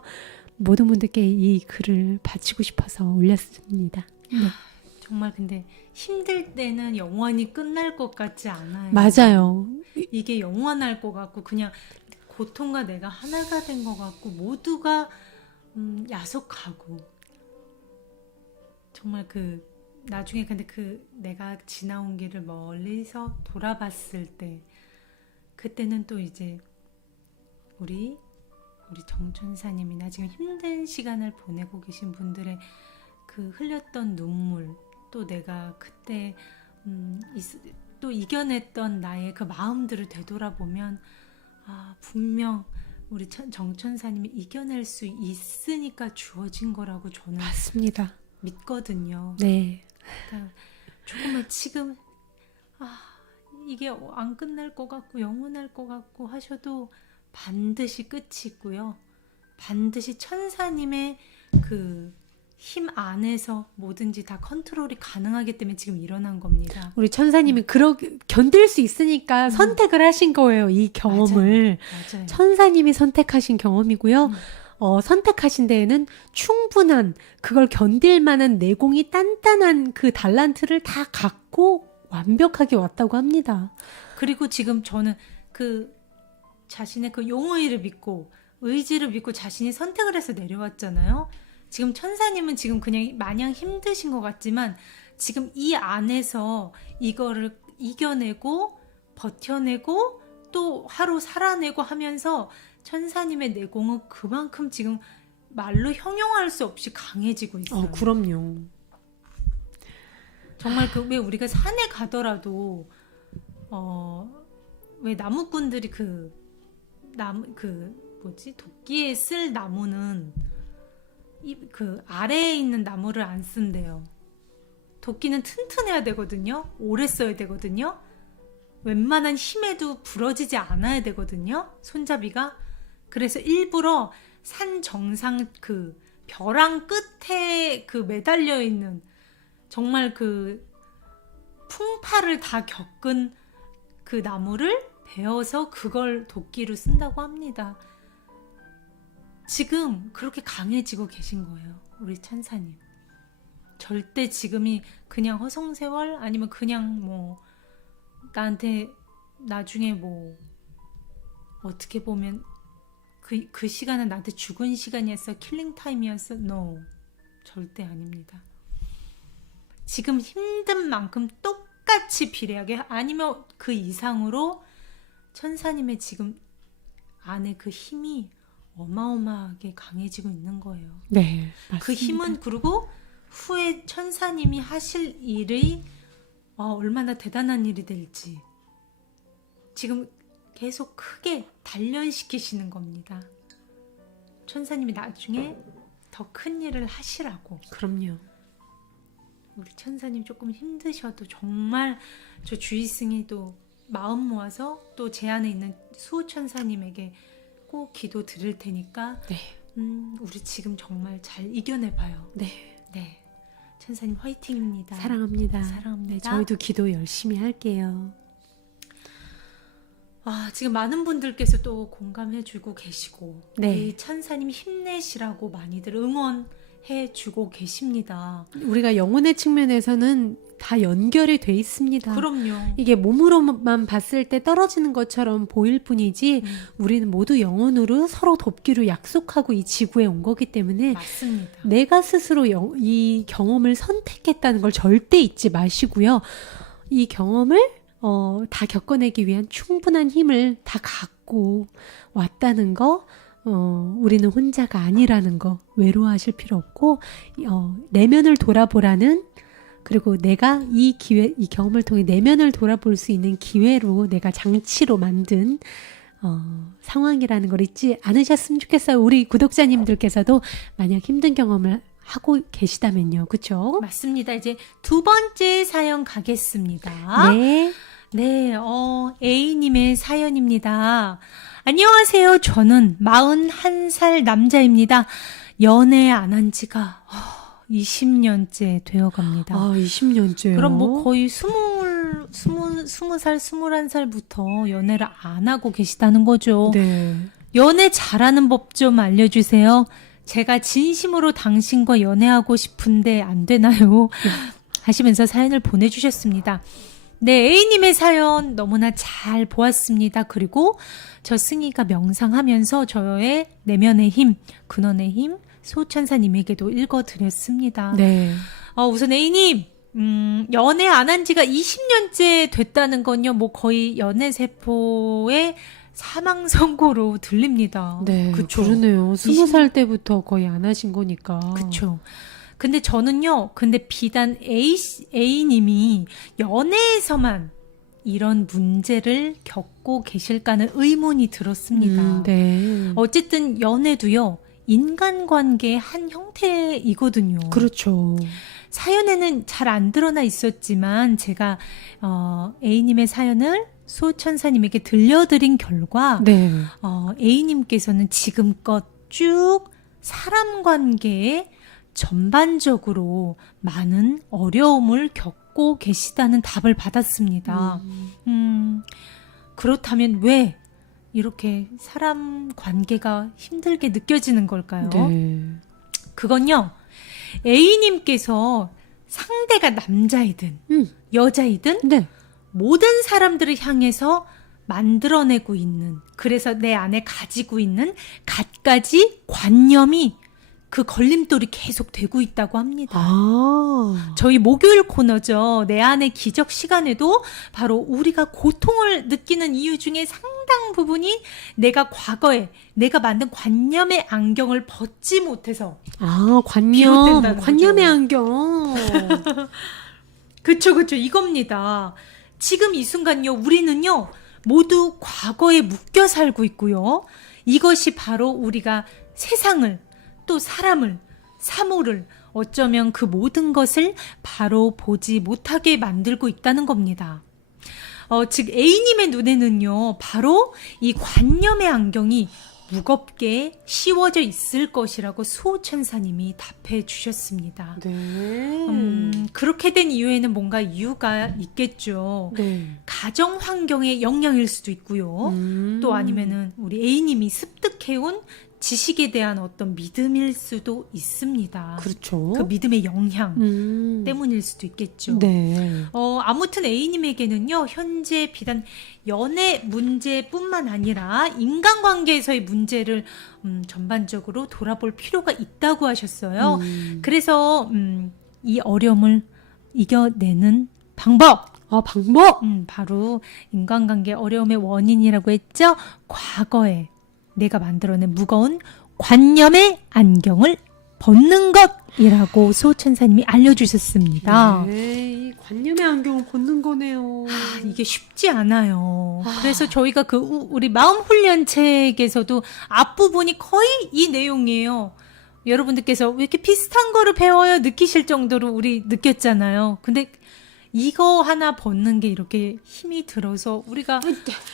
모든 분들께 이 글을 바치고 싶어서 올렸습니다. 네. 정말 근데 힘들 때는 영원히 끝날 것 같지 않아요. 맞아요. 이게 영원할 것 같고 그냥 고통과 내가 하나가 된 것 같고 모두가 야속하고 정말 그 나중에 근데 그 내가 지나온 길을 멀리서 돌아봤을 때 그때는 또 이제 우리 우리 정천사님이나 지금 힘든 시간을 보내고 계신 분들의 그 흘렸던 눈물, 또 내가 그때 또 이겨냈던 나의 그 마음들을 되돌아보면 분명 우리 정천사님이 이겨낼 수 있으니까 주어진 거라고 저는 맞습니다. 믿거든요. 네. 그러니까 조금만 지금 이게 안 끝날 것 같고 영원할 것 같고 하셔도 반드시 끝이 있고요. 반드시 천사님의 그 힘 안에서 뭐든지 다 컨트롤이 가능하기 때문에 지금 일어난 겁니다. 우리 천사님이 견딜 수 있으니까 선택을 하신 거예요. 이 경험을. 맞아요. 천사님이 선택하신 경험이고요. 선택하신 데에는 충분한 그걸 견딜 만한 내공이 단단한 그 달란트를 다 갖고 완벽하게 왔다고 합니다. 그리고 지금 저는 그 자신의 그 용의를 믿고 의지를 믿고 자신이 선택을 해서 내려왔잖아요. 지금 천사님은 지금 그냥 마냥 힘드신 것 같지만 지금 이 안에서 이거를 이겨내고 버텨내고 또 하루 살아내고 하면서 천사님의 내공은 그만큼 지금 말로 형용할 수 없이 강해지고 있어요. 그럼요. 정말 그 왜 우리가 산에 가더라도 왜 나무꾼들이 도끼에 쓸 나무는 그 아래에 있는 나무를 안 쓴대요. 도끼는 튼튼해야 되거든요. 오래 써야 되거든요. 웬만한 힘에도 부러지지 않아야 되거든요. 손잡이가. 그래서 일부러 산 정상 그 벼랑 끝에 그 매달려 있는 정말 그 풍파를 다 겪은 그 나무를 베어서 그걸 도끼로 쓴다고 합니다. 지금 그렇게 강해지고 계신 거예요. 우리 천사님. 절대 지금이 그냥 허송세월 아니면 그냥 뭐 나한테 나중에 뭐 어떻게 보면 그 시간은 나한테 죽은 시간이었어. 킬링 타임이었어. No. 절대 아닙니다. 지금 힘든 만큼 똑같이 비례하게 아니면 그 이상으로 천사님의 지금 안에 그 힘이 어마어마하게 강해지고 있는 거예요. 네, 맞습니다. 그 힘은 그리고 후에 천사님이 하실 일이 얼마나 대단한 일이 될지 지금 계속 크게 단련시키시는 겁니다. 천사님이 나중에 더 큰 일을 하시라고. 그럼요. 우리 천사님 조금 힘드셔도 정말 저 주의승이 또 마음 모아서 또 제 안에 있는 수호천사님에게 꼭 기도 드릴 테니까 네. 우리 지금 정말 잘 이겨내봐요. 네. 네, 천사님 화이팅입니다. 사랑합니다. 사랑합니다. 네, 저희도 기도 열심히 할게요. 지금 많은 분들께서 또 공감해주고 계시고 네. 우리 천사님 힘내시라고 많이들 응원해주고 계십니다. 우리가 영혼의 측면에서는 다 연결이 돼 있습니다. 그럼요. 이게 몸으로만 봤을 때 떨어지는 것처럼 보일 뿐이지 우리는 모두 영혼으로 서로 돕기로 약속하고 이 지구에 온 거기 때문에 맞습니다. 내가 스스로 이 경험을 선택했다는 걸 절대 잊지 마시고요. 이 경험을 다 겪어내기 위한 충분한 힘을 다 갖고 왔다는 거, 우리는 혼자가 아니라는 거 외로워하실 필요 없고 내면을 돌아보라는, 그리고 내가 이 경험을 통해 내면을 돌아볼 수 있는 기회로 내가 장치로 만든 상황이라는 걸 잊지 않으셨으면 좋겠어요. 우리 구독자님들께서도 만약 힘든 경험을 하고 계시다면요. 그렇죠? 맞습니다. 이제 두 번째 사연 가겠습니다. 네. 네, A님의 사연입니다. 안녕하세요. 저는 41살 남자입니다. 연애 안 한 지가 20년째 되어갑니다. 20년째요? 그럼 뭐 거의 20살, 21살부터 연애를 안 하고 계시다는 거죠. 네. 연애 잘하는 법 좀 알려주세요. 제가 진심으로 당신과 연애하고 싶은데 안 되나요? 하시면서 사연을 보내주셨습니다. 네, A님의 사연 너무나 잘 보았습니다. 그리고 저 승희가 명상하면서 저의 내면의 힘, 근원의 힘, 수호천사님에게도 읽어드렸습니다. 네. 우선 A님, 연애 안 한 지가 20년째 됐다는 건요, 뭐 거의 연애 세포의 사망 선고로 들립니다. 네, 그쵸? 그러네요. 20살 때부터 거의 안 하신 거니까. 그쵸. 근데 저는요, 근데 비단 A님이 연애에서만 이런 문제를 겪고 계실까는 의문이 들었습니다. 네. 어쨌든 연애도요, 인간관계의 한 형태이거든요. 그렇죠. 사연에는 잘 안 드러나 있었지만 제가 A님의 사연을 수호천사님에게 들려드린 결과 네. A님께서는 지금껏 쭉 사람 관계에 전반적으로 많은 어려움을 겪고 계시다는 답을 받았습니다. 그렇다면 왜 이렇게 사람 관계가 힘들게 느껴지는 걸까요? 네. 그건요, A님께서 상대가 남자이든 여자이든 네. 모든 사람들을 향해서 만들어내고 있는, 그래서 내 안에 가지고 있는 갖가지 관념이 그 걸림돌이 계속 되고 있다고 합니다. 아. 저희 목요일 코너죠. 내 안의 기적 시간에도 바로 우리가 고통을 느끼는 이유 중에 상당 부분이 내가 과거에 내가 만든 관념의 안경을 벗지 못해서 아, 비롯된다는 관념의 거죠. 안경. 그쵸, 이겁니다. 지금 이 순간요, 우리는요, 모두 과거에 묶여 살고 있고요. 이것이 바로 우리가 세상을, 또 사람을, 사물을, 어쩌면 그 모든 것을 바로 보지 못하게 만들고 있다는 겁니다. 즉, A님의 눈에는요, 바로 이 관념의 안경이 무겁게 씌워져 있을 것이라고 수호천사님이 답해 주셨습니다. 네. 그렇게 된 이유에는 뭔가 이유가 있겠죠. 네. 가정 환경의 영향일 수도 있고요. 또 아니면은 우리 A님이 습득해온 지식에 대한 어떤 믿음일 수도 있습니다. 그렇죠. 그 믿음의 영향 때문일 수도 있겠죠. 네. 아무튼 A님에게는요, 현재 비단 연애 문제뿐만 아니라 인간관계에서의 문제를 전반적으로 돌아볼 필요가 있다고 하셨어요. 그래서 이 어려움을 이겨내는 방법, 방법. 바로 인간관계 어려움의 원인이라고 했죠. 과거에 내가 만들어낸 무거운 관념의 안경을 벗는 것이라고 수호천사님이 알려주셨습니다. 네, 이 관념의 안경을 벗는 거네요. 이게 쉽지 않아요. 그래서 저희가 우리 마음 훈련 책에서도 앞부분이 거의 이 내용이에요. 여러분들께서 왜 이렇게 비슷한 거를 배워요? 느끼실 정도로 우리 느꼈잖아요. 근데 이거 하나 벗는 게 이렇게 힘이 들어서 우리가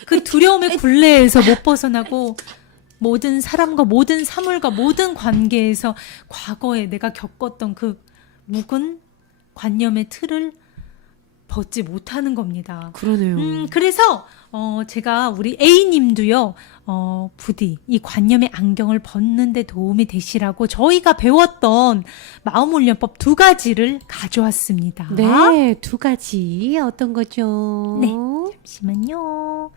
그 두려움의 굴레에서 못 벗어나고 모든 사람과 모든 사물과 모든 관계에서 과거에 내가 겪었던 그 묵은 관념의 틀을 벗지 못하는 겁니다. 그러네요. 그래서 제가 우리 A님도요, 부디 이 관념의 안경을 벗는 데 도움이 되시라고 저희가 배웠던 마음훈련법 2가지를 가져왔습니다. 네, 2가지. 어떤 거죠? 네. 잠시만요.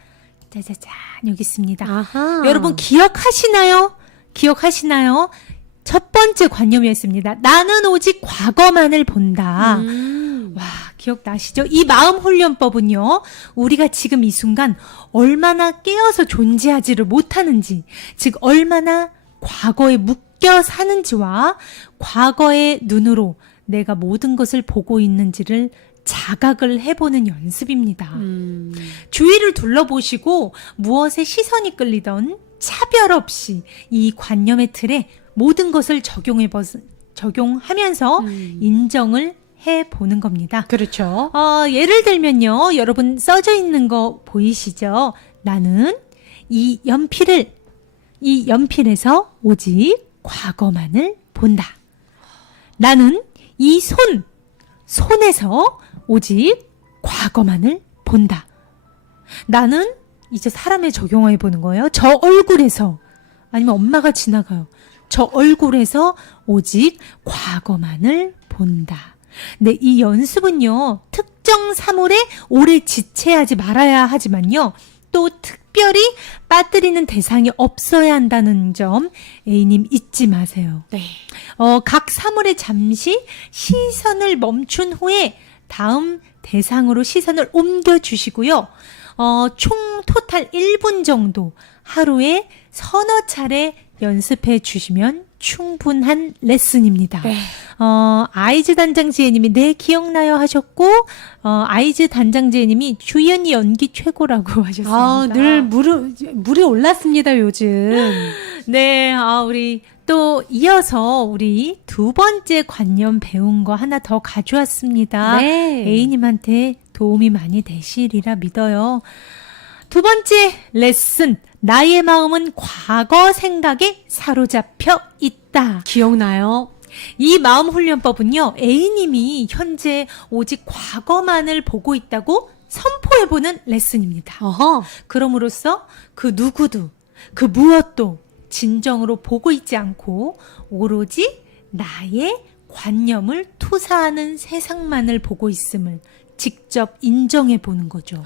짜자잔, 여기 있습니다. 아하. 여러분 기억하시나요? 첫 번째 관념이었습니다. 나는 오직 과거만을 본다. 와, 기억나시죠? 이 마음 훈련법은요, 우리가 지금 이 순간 얼마나 깨어서 존재하지를 못하는지, 즉 얼마나 과거에 묶여 사는지와 과거의 눈으로 내가 모든 것을 보고 있는지를 자각을 해보는 연습입니다. 주위를 둘러보시고 무엇에 시선이 끌리던 차별 없이 이 관념의 틀에 모든 것을 적용하면서 인정을 해보는 겁니다. 그렇죠. 예를 들면요, 여러분 써져 있는 거 보이시죠? 나는 이 연필에서 오직 과거만을 본다. 나는 이 손에서 오직 과거만을 본다. 나는 이제 사람에 적용해 보는 거예요. 저 얼굴에서, 아니면 엄마가 지나가요. 저 얼굴에서 오직 과거만을 본다. 네, 이 연습은요, 특정 사물에 오래 지체하지 말아야 하지만요, 또 특별히 빠뜨리는 대상이 없어야 한다는 점 A님 잊지 마세요. 네. 각 사물에 잠시 시선을 멈춘 후에 다음 대상으로 시선을 옮겨주시고요. 총 토탈 1분 정도 하루에 서너 차례 연습해 주시면 충분한 레슨입니다. 네. 아이즈 단장지혜님이 네 기억나요 하셨고 아이즈 단장지혜님이 주연이 연기 최고라고 하셨습니다. 늘 물이 올랐습니다, 요즘. 네, 우리 또 이어서 우리 두 번째 관념 배운 거 하나 더 가져왔습니다. 네. A님한테 도움이 많이 되시리라 믿어요. 두 번째 레슨. 나의 마음은 과거 생각에 사로잡혀 있다. 기억나요? 이 마음 훈련법은요, A님이 현재 오직 과거만을 보고 있다고 선포해보는 레슨입니다. 어허. 그럼으로써 그 누구도, 그 무엇도 진정으로 보고 있지 않고 오로지 나의 관념을 투사하는 세상만을 보고 있음을 직접 인정해 보는 거죠.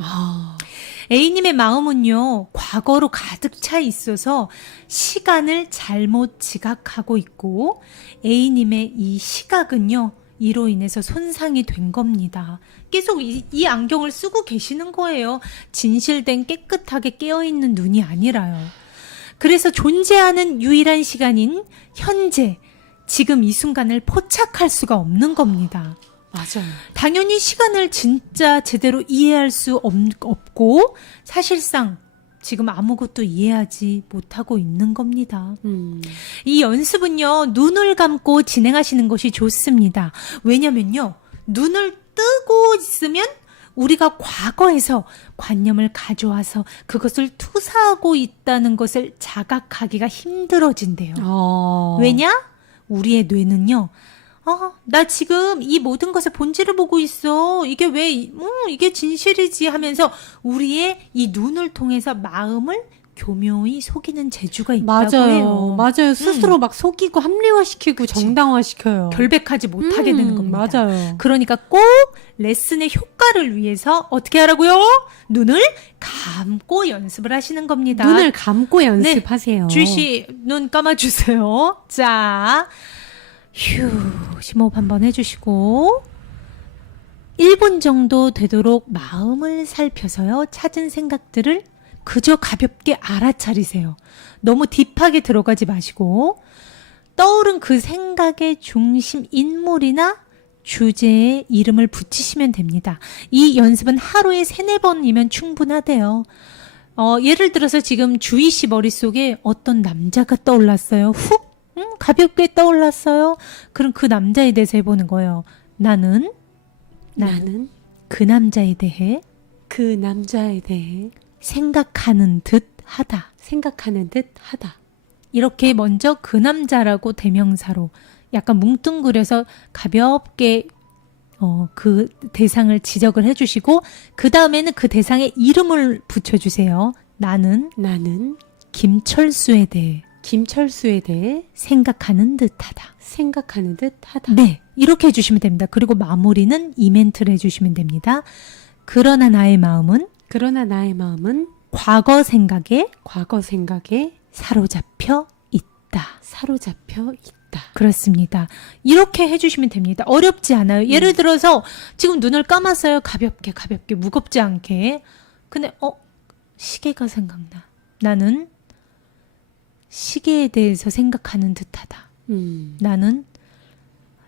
A님의 마음은요, 과거로 가득 차 있어서 시간을 잘못 지각하고 있고, A님의 이 시각은요, 이로 인해서 손상이 된 겁니다. 계속 이 안경을 쓰고 계시는 거예요. 진실된 깨끗하게 깨어있는 눈이 아니라요. 그래서 존재하는 유일한 시간인 현재, 지금 이 순간을 포착할 수가 없는 겁니다. 맞아요. 당연히 시간을 진짜 제대로 이해할 수 없고 사실상 지금 아무것도 이해하지 못하고 있는 겁니다. 이 연습은요, 눈을 감고 진행하시는 것이 좋습니다. 왜냐면요, 눈을 뜨고 있으면 우리가 과거에서 관념을 가져와서 그것을 투사하고 있다는 것을 자각하기가 힘들어진대요. 왜냐? 우리의 뇌는요, 나 지금 이 모든 것의 본질을 보고 있어. 이게 이게 진실이지 하면서 우리의 이 눈을 통해서 마음을 교묘히 속이는 재주가 있다고 해요. 맞아요. 스스로 막 속이고 합리화시키고 정당화시켜요. 결백하지 못하게 되는 겁니다. 맞아요. 그러니까 꼭 레슨의 효과를 위해서 어떻게 하라고요? 눈을 감고 연습을 하시는 겁니다. 눈을 감고 연습하세요. 주희씨, 눈 감아주세요. 자, 휴, 심호흡 한번 해주시고 1분 정도 되도록 마음을 살펴서요, 찾은 생각들을 그저 가볍게 알아차리세요. 너무 딥하게 들어가지 마시고 떠오른 그 생각의 중심 인물이나 주제에 이름을 붙이시면 됩니다. 이 연습은 하루에 3-4번이면 충분하대요. 예를 들어서 지금 주희 씨 머릿속에 어떤 남자가 떠올랐어요. 훅 가볍게 떠올랐어요. 그럼 그 남자에 대해서 해보는 거예요. 나는 그 남자에 대해 생각하는 듯 하다. 이렇게 먼저 그 남자라고 대명사로 약간 뭉뚱그려서 가볍게 그 대상을 지적을 해주시고 그 다음에는 그 대상에 이름을 붙여주세요. 나는 김철수에 대해 생각하는 듯하다. 네, 이렇게 해주시면 됩니다. 그리고 마무리는 이 멘트를 해주시면 됩니다. 그러나 나의 마음은 과거 생각에 사로잡혀 있다. 그렇습니다. 이렇게 해주시면 됩니다. 어렵지 않아요. 예를 들어서 지금 눈을 감았어요. 가볍게 무겁지 않게. 근데 시계가 생각나. 나는 시계에 대해서 생각하는 듯하다. 나는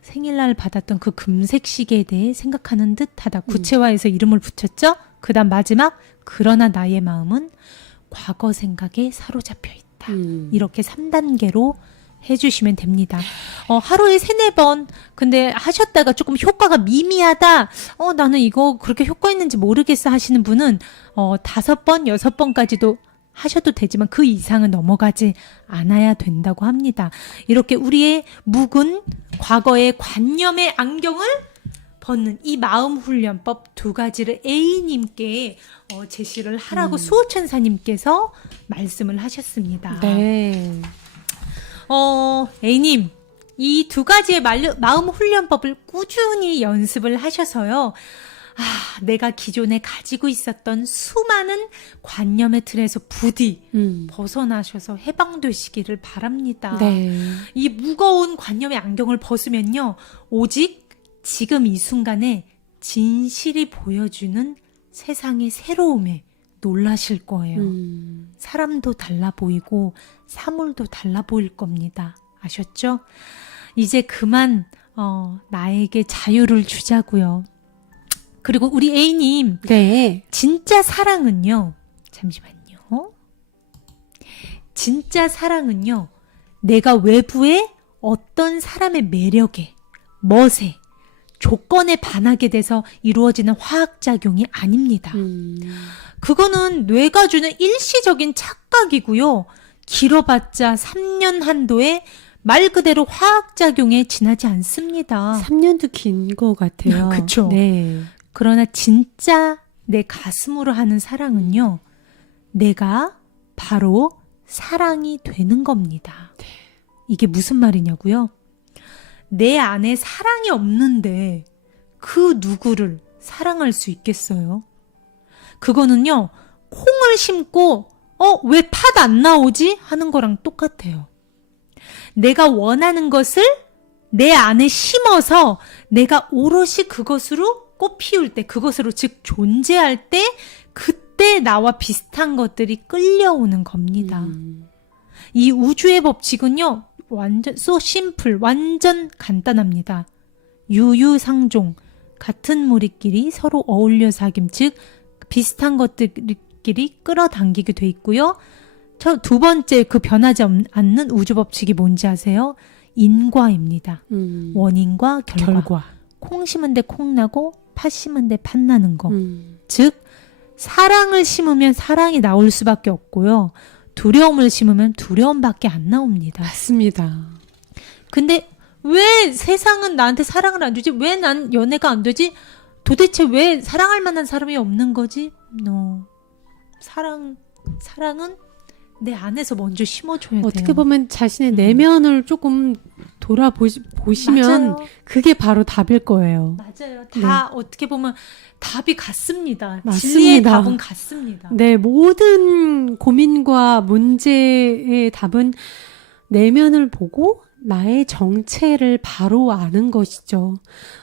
생일날 받았던 그 금색 시계에 대해 생각하는 듯하다. 구체화해서 이름을 붙였죠. 그 다음 마지막 그러나 나의 마음은 과거 생각에 사로잡혀 있다. 이렇게 3단계로 해주시면 됩니다. 하루에 3-4번 근데 하셨다가 조금 효과가 미미하다. 나는 이거 그렇게 효과 있는지 모르겠어 하시는 분은 5번, 6번까지도 하셔도 되지만 그 이상은 넘어가지 않아야 된다고 합니다. 이렇게 우리의 묵은 과거의 관념의 안경을 벗는 이 마음 훈련법 2가지를 A님께 제시를 하라고 수호천사님께서 말씀을 하셨습니다. 네. A님, 이 2가지의 마음 훈련법을 꾸준히 연습을 하셔서요. 내가 기존에 가지고 있었던 수많은 관념의 틀에서 부디 벗어나셔서 해방되시기를 바랍니다. 네. 이 무거운 관념의 안경을 벗으면요, 오직 지금 이 순간에 진실이 보여주는 세상의 새로움에 놀라실 거예요. 음. 사람도 달라 보이고 사물도 달라 보일 겁니다. 아셨죠? 이제 그만 나에게 자유를 주자고요. 그리고 우리 A님, 네. 진짜 사랑은요. 잠시만요. 진짜 사랑은요. 내가 외부의 어떤 사람의 매력에, 멋에, 조건에 반하게 돼서 이루어지는 화학작용이 아닙니다. 그거는 뇌가 주는 일시적인 착각이고요. 길어봤자 3년 한도의 말 그대로 화학작용에 지나지 않습니다. 3년도 긴 것 같아요. 그쵸. 네. 그러나 진짜 내 가슴으로 하는 사랑은요. 내가 바로 사랑이 되는 겁니다. 이게 무슨 말이냐고요? 내 안에 사랑이 없는데 그 누구를 사랑할 수 있겠어요? 그거는요. 콩을 심고 왜 팥 안 나오지? 하는 거랑 똑같아요. 내가 원하는 것을 내 안에 심어서 내가 오롯이 그것으로 꽃 피울 때, 그것으로 즉 존재할 때 그때 나와 비슷한 것들이 끌려오는 겁니다. 이 우주의 법칙은요. 완전 so simple, 완전 간단합니다. 유유상종, 같은 무리끼리 서로 어울려 사귐, 즉 비슷한 것들끼리 끌어당기게 돼 있고요. 두 번째 그 변하지 않는 우주 법칙이 뭔지 아세요? 인과입니다. 원인과 결과. 콩 심은 데 콩 나고 팥 심은 데 팥 나는 거. 즉 사랑을 심으면 사랑이 나올 수밖에 없고요. 두려움을 심으면 두려움밖에 안 나옵니다. 맞습니다. 근데 왜 세상은 나한테 사랑을 안 주지? 왜 난 연애가 안 되지? 도대체 왜 사랑할 만한 사람이 없는 거지? 사랑은 내 안에서 먼저 심어줘야 돼요. 어떻게 보면 자신의 내면을 조금 보시면 맞아요. 그게 바로 답일 거예요. 맞아요. 다 어떻게 보면 답이 같습니다. 맞습니다. 진리의 답은 같습니다. 네, 모든 고민과 문제의 답은 내면을 보고 나의 정체를 바로 아는 것이죠.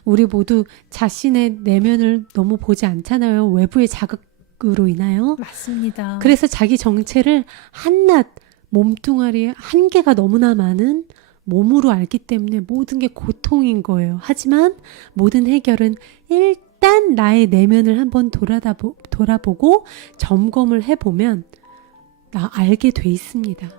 우리 모두 자신의 내면을 너무 보지 않잖아요. 외부의 자극으로 인하여. 맞습니다. 그래서 자기 정체를 한낱 몸뚱아리에 한계가 너무나 많은 몸으로 알기 때문에 모든 게 고통인 거예요. 하지만 모든 해결은 일단 나의 내면을 한번 돌아보고 점검을 해보면 나 알게 돼 있습니다.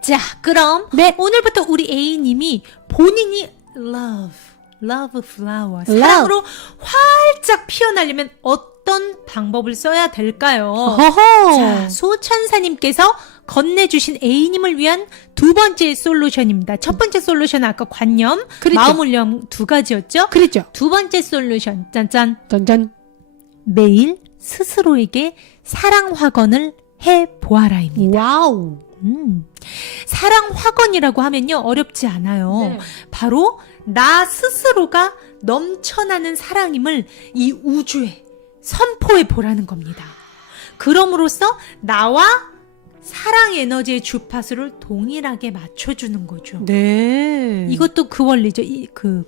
자, 그럼 오늘부터 우리 A님이 본인이 love flower, 사랑으로 활짝 피어나려면 어떤 방법을 써야 될까요? 어허. 자, 소천사님께서 건네주신 A님을 위한 두 번째 솔루션입니다. 첫 번째 솔루션은 아까 관념, 그랬죠. 마음 훈련 두 가지였죠? 그랬죠. 두 번째 솔루션, 짠짠. 짠짠. 매일 스스로에게 사랑 확언을 해보아라입니다. 와우. 사랑 확언이라고 하면요, 어렵지 않아요. 네. 바로 나 스스로가 넘쳐나는 사랑임을 이 우주에 선포해 보라는 겁니다. 그럼으로써 나와 사랑 에너지의 주파수를 동일하게 맞춰주는 거죠. 네. 이것도 그 원리죠.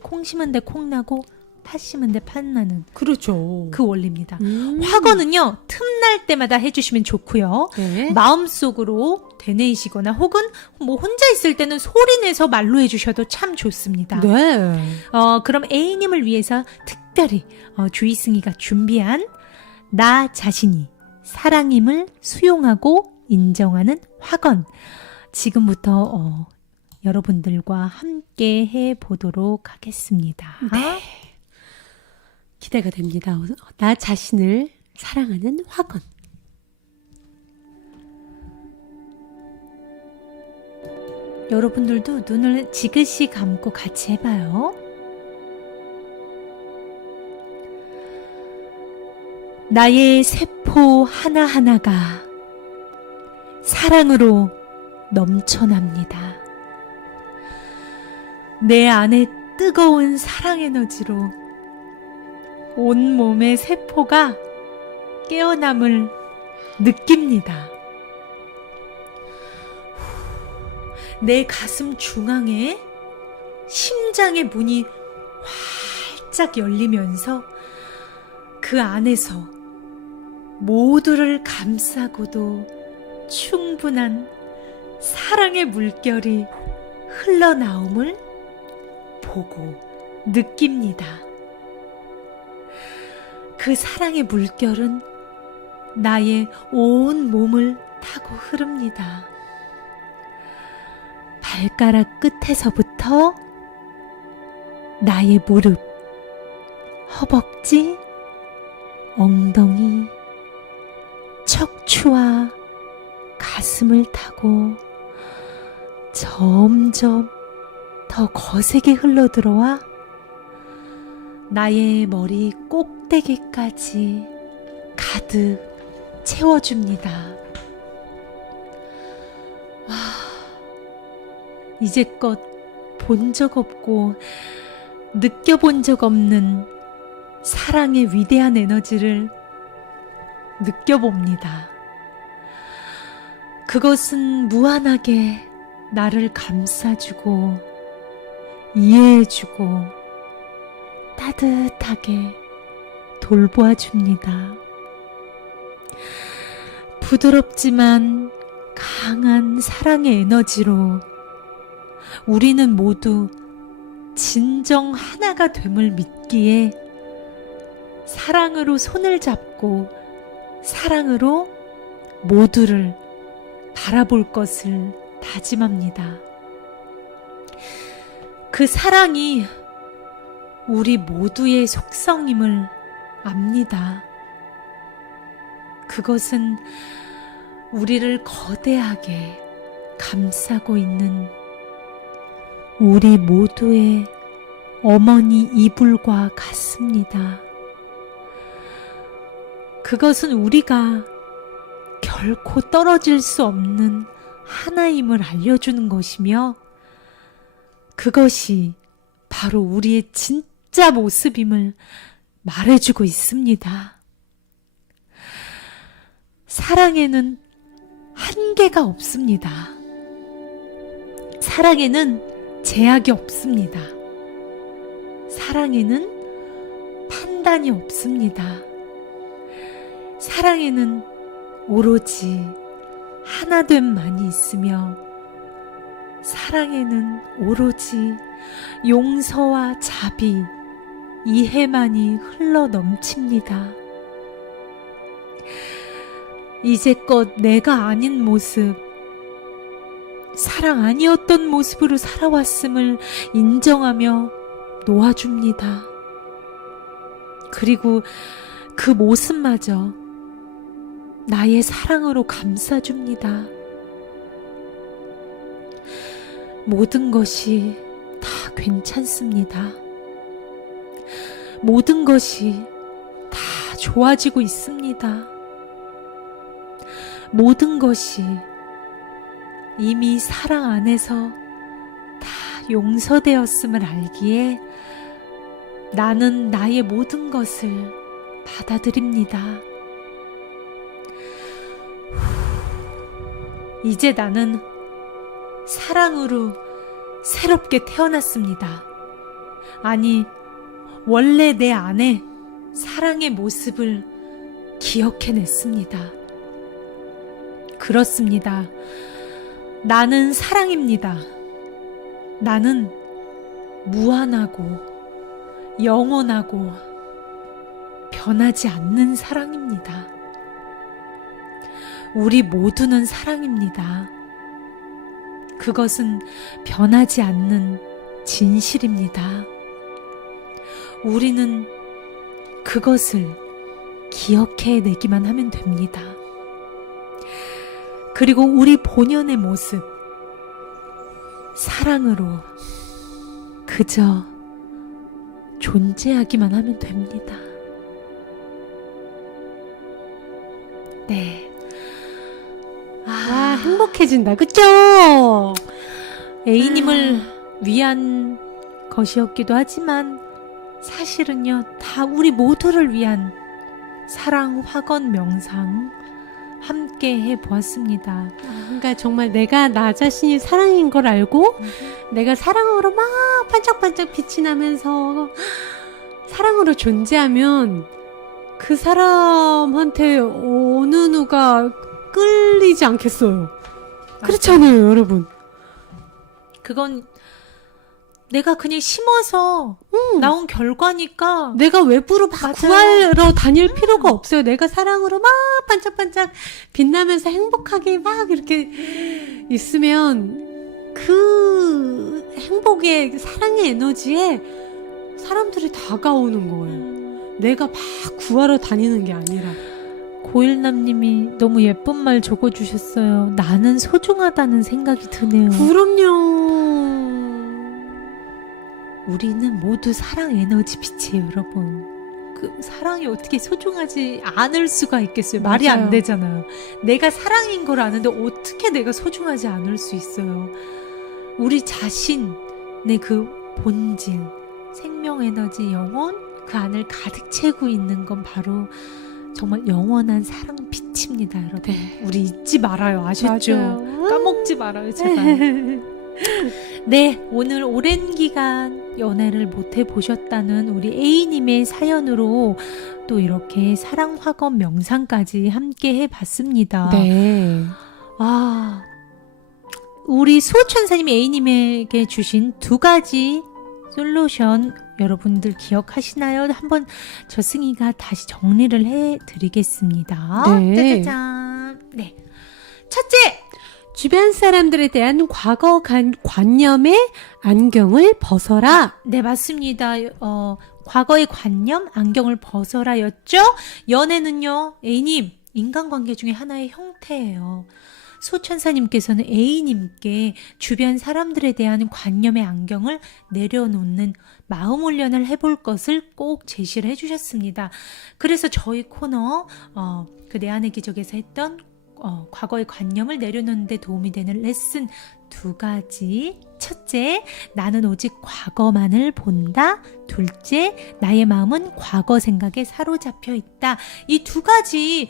콩 심은 데 콩 나고 팥 심은 데 팥 나는 그렇죠. 그 원리입니다. 확언은요, 틈날 때마다 해주시면 좋고요. 네. 마음속으로 되뇌이시거나 혹은 뭐 혼자 있을 때는 소리내서 말로 해주셔도 참 좋습니다. 네. 그럼 A님을 위해서 특별히 주희승이가 준비한 나 자신이 사랑임을 수용하고 인정하는 확언, 지금부터 여러분들과 함께 해보도록 하겠습니다. 네. 기대가 됩니다. 나 자신을 사랑하는 확언. 여러분들도 눈을 지그시 감고 같이 해봐요. 나의 세포 하나하나가 사랑으로 넘쳐납니다. 내 안에 뜨거운 사랑 에너지로 온 몸의 세포가 깨어남을 느낍니다. 내 가슴 중앙에 심장의 문이 활짝 열리면서 그 안에서 모두를 감싸고도 충분한 사랑의 물결이 흘러나옴을 보고 느낍니다. 그 사랑의 물결은 나의 온 몸을 타고 흐릅니다. 발가락 끝에서부터 나의 무릎, 허벅지, 엉덩이, 척추와 가슴을 타고 점점 더 거세게 흘러들어와 나의 머리 꼭대기까지 가득 채워줍니다. 와, 이제껏 본 적 없고 느껴본 적 없는 사랑의 위대한 에너지를 느껴봅니다. 그것은 무한하게 나를 감싸주고 이해해주고 따뜻하게 돌보아줍니다. 부드럽지만 강한 사랑의 에너지로 우리는 모두 진정 하나가 됨을 믿기에 사랑으로 손을 잡고 사랑으로 모두를 바라볼 것을 다짐합니다. 그 사랑이 우리 모두의 속성임을 압니다. 그것은 우리를 거대하게 감싸고 있는 우리 모두의 어머니 이불과 같습니다. 그것은 우리가 결코 떨어질 수 없는 하나임을 알려주는 것이며 그것이 바로 우리의 진짜 모습임을 말해주고 있습니다. 사랑에는 한계가 없습니다. 사랑에는 제약이 없습니다. 사랑에는 판단이 없습니다. 사랑에는 오로지 하나됨만이 있으며 사랑에는 오로지 용서와 자비, 이해만이 흘러 넘칩니다. 이제껏 내가 아닌 모습, 사랑 아니었던 모습으로 살아왔음을 인정하며 놓아줍니다. 그리고 그 모습마저 나의 사랑으로 감싸줍니다. 모든 것이 다 괜찮습니다. 모든 것이 다 좋아지고 있습니다. 모든 것이 이미 사랑 안에서 다 용서되었음을 알기에 나는 나의 모든 것을 받아들입니다. 이제 나는 사랑으로 새롭게 태어났습니다. 아니, 원래 내 안에 사랑의 모습을 기억해냈습니다. 그렇습니다. 나는 사랑입니다. 나는 무한하고 영원하고 변하지 않는 사랑입니다. 우리 모두는 사랑입니다. 그것은 변하지 않는 진실입니다. 우리는 그것을 기억해내기만 하면 됩니다. 그리고 우리 본연의 모습, 사랑으로 그저 존재하기만 하면 됩니다. 네. 행복해진다. 그쵸? A님을 위한 것이었기도 하지만 사실은요, 다 우리 모두를 위한 사랑 확언 명상 함께 해보았습니다. 그러니까 정말 내가 나 자신이 사랑인 걸 알고 내가 사랑으로 막 반짝반짝 빛이 나면서 사랑으로 존재하면 그 사람한테 어느 누가 끌리지 않겠어요. 그렇잖아요, 여러분. 그건 내가 그냥 심어서 나온 결과니까. 내가 외부로 막 맞아요. 구하러 다닐 필요가 없어요. 내가 사랑으로 막 반짝반짝 빛나면서 행복하게 막 이렇게 있으면 그 행복의 사랑의 에너지에 사람들이 다가오는 거예요. 내가 막 구하러 다니는 게 아니라. 고일남님이 너무 예쁜 말 적어주셨어요. 나는 소중하다는 생각이 드네요. 그럼요. 우리는 모두 사랑 에너지 빛이에요, 여러분. 그 사랑이 어떻게 소중하지 않을 수가 있겠어요? 말이 맞아요. 안 되잖아요. 내가 사랑인 걸 아는데 어떻게 내가 소중하지 않을 수 있어요? 우리 자신의 그 본질, 생명 에너지, 영혼, 그 안을 가득 채우고 있는 건 바로 정말 영원한 사랑 빛입니다, 여러분. 네. 우리 잊지 말아요, 아셨죠? 맞아요. 까먹지 말아요, 제발. 네, 오늘 오랜 기간 연애를 못 해보셨다는 우리 A님의 사연으로 또 이렇게 사랑학원 명상까지 함께 해봤습니다. 네. 아, 우리 수호천사님이 A님에게 주신 2가지 솔루션 여러분들 기억하시나요? 한번 저승이가 다시 정리를 해드리겠습니다. 네. 짜자잔. 네. 첫째! 주변 사람들에 대한 과거 관념의 안경을 벗어라. 네, 맞습니다. 과거의 관념, 안경을 벗어라였죠? 연애는요, A님, 인간관계 중에 하나의 형태예요. 소천사님께서는 A님께 주변 사람들에 대한 관념의 안경을 내려놓는 마음 훈련을 해볼 것을 꼭 제시를 해주셨습니다. 그래서 저희 코너, 그 내 안의 기적에서 했던 과거의 관념을 내려놓는 데 도움이 되는 레슨 2가지. 첫째, 나는 오직 과거만을 본다. 둘째, 나의 마음은 과거 생각에 사로잡혀 있다. 이 2가지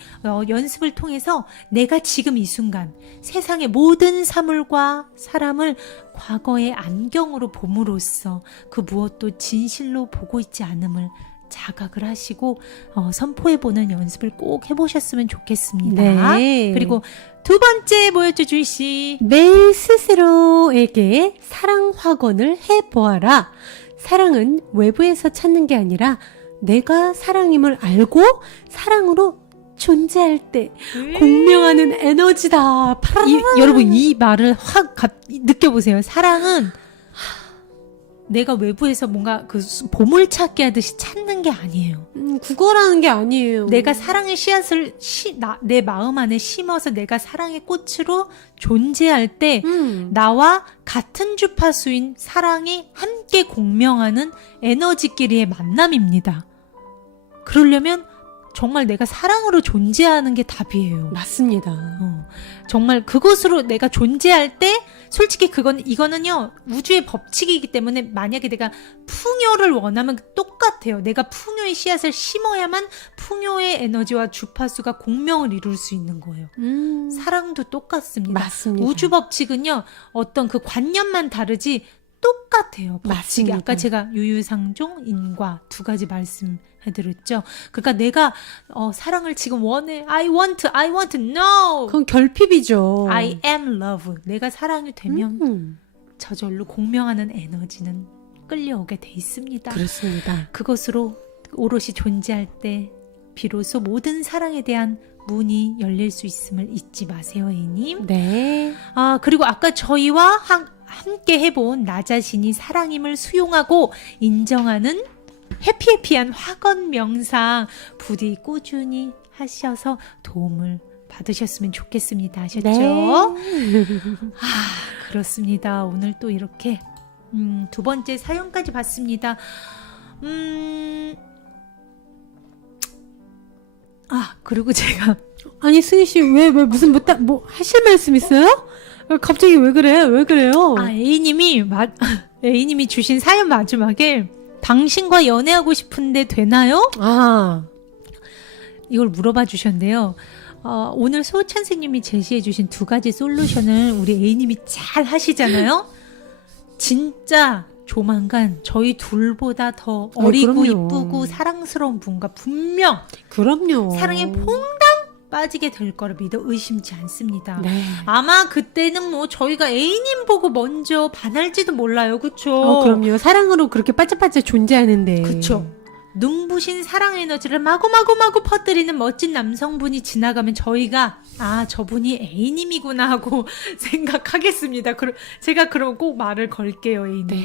연습을 통해서 내가 지금 이 순간 세상의 모든 사물과 사람을 과거의 안경으로 봄으로써 그 무엇도 진실로 보고 있지 않음을 자각을 하시고 선포해보는 연습을 꼭 해보셨으면 좋겠습니다. 네. 그리고 2번째 뭐였죠, 주희씨? 매일 스스로에게 사랑 확언을 해보아라. 사랑은 외부에서 찾는 게 아니라 내가 사랑임을 알고 사랑으로 존재할 때 공명하는 에너지다. 여러분 이 말을 확 느껴보세요. 사랑은 내가 외부에서 뭔가 그 보물찾기 하듯이 찾는 게 아니에요. 구걸하는 게 아니에요. 내가 사랑의 씨앗을 내 마음 안에 심어서 내가 사랑의 꽃으로 존재할 때 나와 같은 주파수인 사랑이 함께 공명하는 에너지끼리의 만남입니다. 그러려면 정말 내가 사랑으로 존재하는 게 답이에요. 맞습니다. 정말 그것으로 내가 존재할 때 솔직히 이거는요 우주의 법칙이기 때문에 만약에 내가 풍요를 원하면 똑같아요. 내가 풍요의 씨앗을 심어야만 풍요의 에너지와 주파수가 공명을 이룰 수 있는 거예요. 사랑도 똑같습니다. 맞습니다. 우주 법칙은요 어떤 그 관념만 다르지 똑같아요. 법칙이. 맞습니다. 아까 제가 유유상종, 인과 2가지 말씀해드렸죠. 그러니까 내가 사랑을 지금 원해. I want, no. 그건 결핍이죠. I am love. 내가 사랑이 되면 저절로 공명하는 에너지는 끌려오게 돼 있습니다. 그렇습니다. 그것으로 오롯이 존재할 때 비로소 모든 사랑에 대한 문이 열릴 수 있음을 잊지 마세요, A님. 네. 그리고 아까 저희와 함께 해본 나 자신이 사랑임을 수용하고 인정하는 해피한 확언 명상 부디 꾸준히 하셔서 도움을 받으셨으면 좋겠습니다. 아셨죠? 네. 그렇습니다. 오늘 또 이렇게 2번째 사연까지 봤습니다. 그리고 제가 아니 승희 씨 왜 무슨 뭐 하실 말씀 있어요? 갑자기 왜 그래요? A님이 주신 사연 마지막에 당신과 연애하고 싶은데 되나요? 이걸 물어봐 주셨는데요. 오늘 소찬스님이 제시해 주신 2가지 솔루션을 우리 A님이 잘 하시잖아요. 진짜 조만간 저희 둘보다 더 어리고 그럼요. 이쁘고 사랑스러운 분과 분명 그럼요. 사랑에 퐁당 빠지게 될 거라 믿어 의심치 않습니다. 네. 아마 그때는 뭐 저희가 A님 보고 먼저 반할지도 몰라요. 그쵸? 그럼요. 사랑으로 그렇게 반짝반짝 존재하는데. 그쵸? 눈부신 사랑 에너지를 마구마구마구 퍼뜨리는 멋진 남성분이 지나가면 저희가 저분이 A님이구나 하고 생각하겠습니다. 제가 그럼 꼭 말을 걸게요. A님. 네.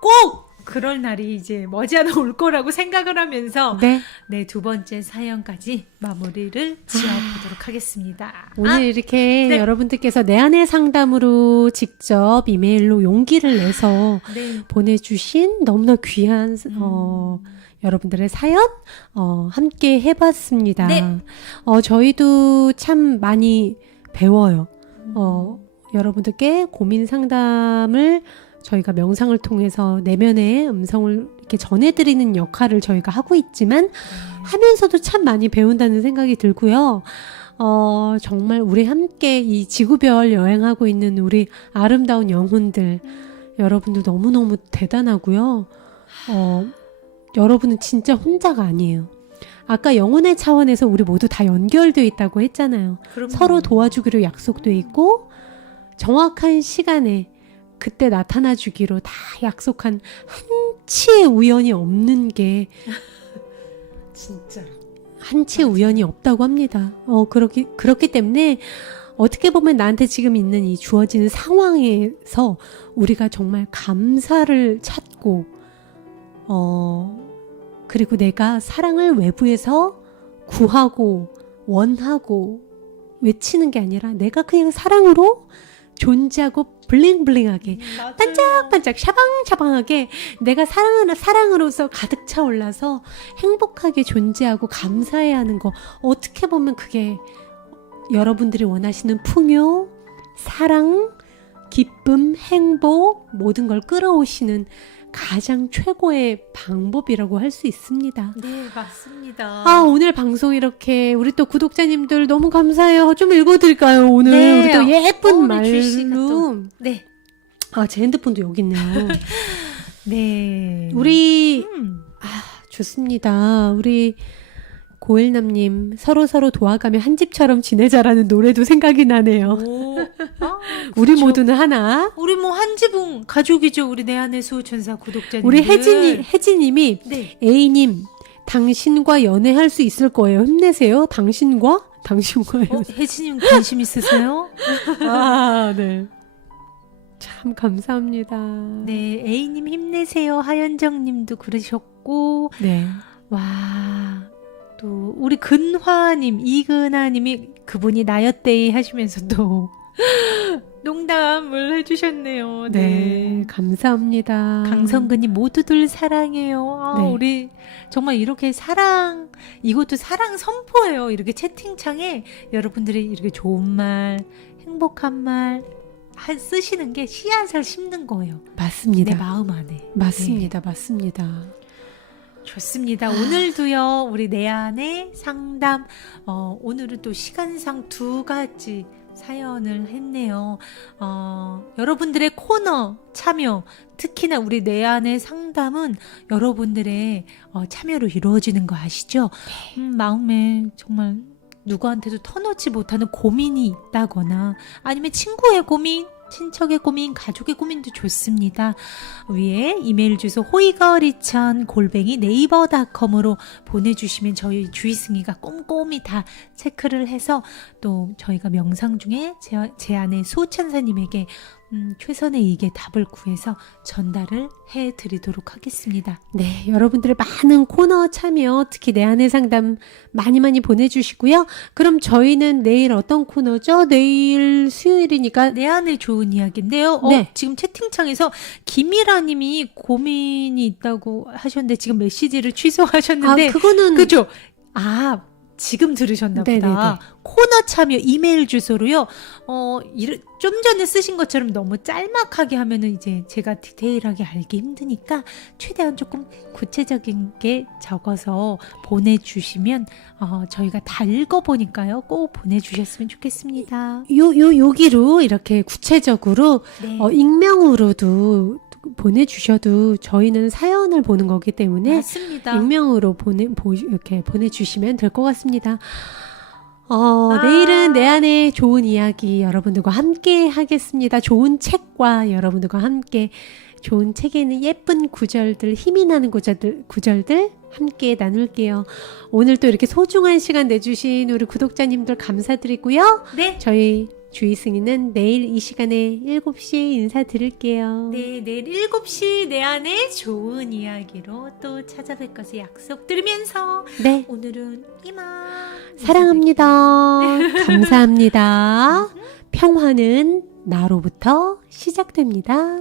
꼭 그럴 날이 이제 머지않아 올 거라고 생각을 하면서 네. 네, 두 번째 사연까지 마무리를 지어보도록 하겠습니다. 오늘 이렇게 네. 여러분들께서 내 안의 상담으로 직접 이메일로 용기를 내서 네. 보내주신 너무나 귀한 여러분들의 사연 함께 해봤습니다. 네. 저희도 참 많이 배워요. 여러분들께 고민 상담을 저희가 명상을 통해서 내면의 음성을 이렇게 전해드리는 역할을 저희가 하고 있지만 하면서도 참 많이 배운다는 생각이 들고요. 정말 우리 함께 이 지구별 여행하고 있는 우리 아름다운 영혼들 여러분들 너무너무 대단하고요. 여러분은 진짜 혼자가 아니에요. 아까 영혼의 차원에서 우리 모두 다 연결되어 있다고 했잖아요. 그럼요. 서로 도와주기로 약속되어 있고 정확한 시간에 그때 나타나 주기로 다 약속한 한치의 우연이 없는 게 진짜 한치의 우연이 없다고 합니다. 그렇기 때문에 어떻게 보면 나한테 지금 있는 이 주어지는 상황에서 우리가 정말 감사를 찾고 그리고 내가 사랑을 외부에서 구하고 원하고 외치는 게 아니라 내가 그냥 사랑으로 존재하고 블링블링하게 반짝반짝 샤방샤방하게 내가 사랑으로서 가득 차올라서 행복하게 존재하고 감사해야 하는 거 어떻게 보면 그게 여러분들이 원하시는 풍요, 사랑, 기쁨, 행복 모든 걸 끌어오시는 가장 최고의 방법이라고 할 수 있습니다. 네, 맞습니다. 오늘 방송 이렇게 우리 또 구독자님들 너무 감사해요. 좀 읽어드릴까요? 오늘 네. 우리 또 예쁜 우리 줄 씨가 말로. 또. 네. 제 핸드폰도 여기 있네요. 네. 우리 좋습니다. 우리 고일남님 서로 도와가며 한 집처럼 지내자라는 노래도 생각이 나네요. 우리 그렇죠. 모두는 하나. 우리 뭐 한 지붕 가족이죠. 우리 내 안의 수호천사 구독자님들. 우리 혜진님이 네. A님 당신과 연애할 수 있을 거예요. 힘내세요. 당신과요. 혜진님 관심 있으세요? 네. 참 감사합니다. 네, A님 힘내세요. 하연정님도 그러셨고, 네. 와, 또 우리 근화님, 이근아님이 그분이 나였대이 하시면서 또 농담을 해주셨네요. 네, 감사합니다. 강성근님 모두들 사랑해요. 네. 우리 정말 이렇게 이것도 사랑 선포예요. 이렇게 채팅창에 여러분들이 이렇게 좋은 말, 행복한 말 쓰시는 게 씨앗을 심는 거예요. 맞습니다. 내 마음 안에. 맞습니다. 맞습니다. 좋습니다. 오늘도요, 우리 내 안의 상담, 오늘은 또 시간상 2가지 사연을 했네요. 여러분들의 코너 참여, 특히나 우리 내 안의 상담은 여러분들의 참여로 이루어지는 거 아시죠? 마음에 정말 누구한테도 터놓지 못하는 고민이 있다거나 아니면 친구의 고민, 친척의 고민, 가족의 고민도 좋습니다. 위에 이메일 주소 호이거리천@naver.com으로 보내주시면 저희 주희승이가 꼼꼼히 다 체크를 해서 또 저희가 명상 중에 제 안에 수호천사님에게 최선의 이익의 답을 구해서 전달을 해드리도록 하겠습니다. 네, 여러분들의 많은 코너 참여, 특히 내 안의 상담 많이 보내주시고요. 그럼 저희는 내일 어떤 코너죠? 내일 수요일이니까 내 안에 좋은 이야기인데요. 네. 지금 채팅창에서 김이라님이 고민이 있다고 하셨는데 지금 메시지를 취소하셨는데 그거는 그죠? 지금 들으셨나 네네네. 보다. 코너 참여 이메일 주소로요. 좀 전에 쓰신 것처럼 너무 짤막하게 하면은 이제 제가 디테일하게 알기 힘드니까 최대한 조금 구체적인 게 적어서 보내주시면 저희가 다 읽어보니까요. 꼭 보내주셨으면 좋겠습니다. 여기로 이렇게 구체적으로 네. 익명으로도 보내주셔도 저희는 사연을 보는 거기 때문에 맞습니다. 익명으로 이렇게 보내주시면 될 것 같습니다. 내일은 내 안에 좋은 이야기 여러분들과 함께 하겠습니다. 좋은 책과 여러분들과 함께 좋은 책에는 예쁜 구절들, 힘이 나는 구절들 함께 나눌게요. 오늘 또 이렇게 소중한 시간 내주신 우리 구독자님들 감사드리고요. 네. 저희 주희승이는 내일 이 시간에 7시에 인사드릴게요. 네, 내일 7시 내 안에 좋은 이야기로 또 찾아뵐 것을 약속드리면서 네. 오늘은 이만 사랑합니다. 감사합니다. 평화는 나로부터 시작됩니다.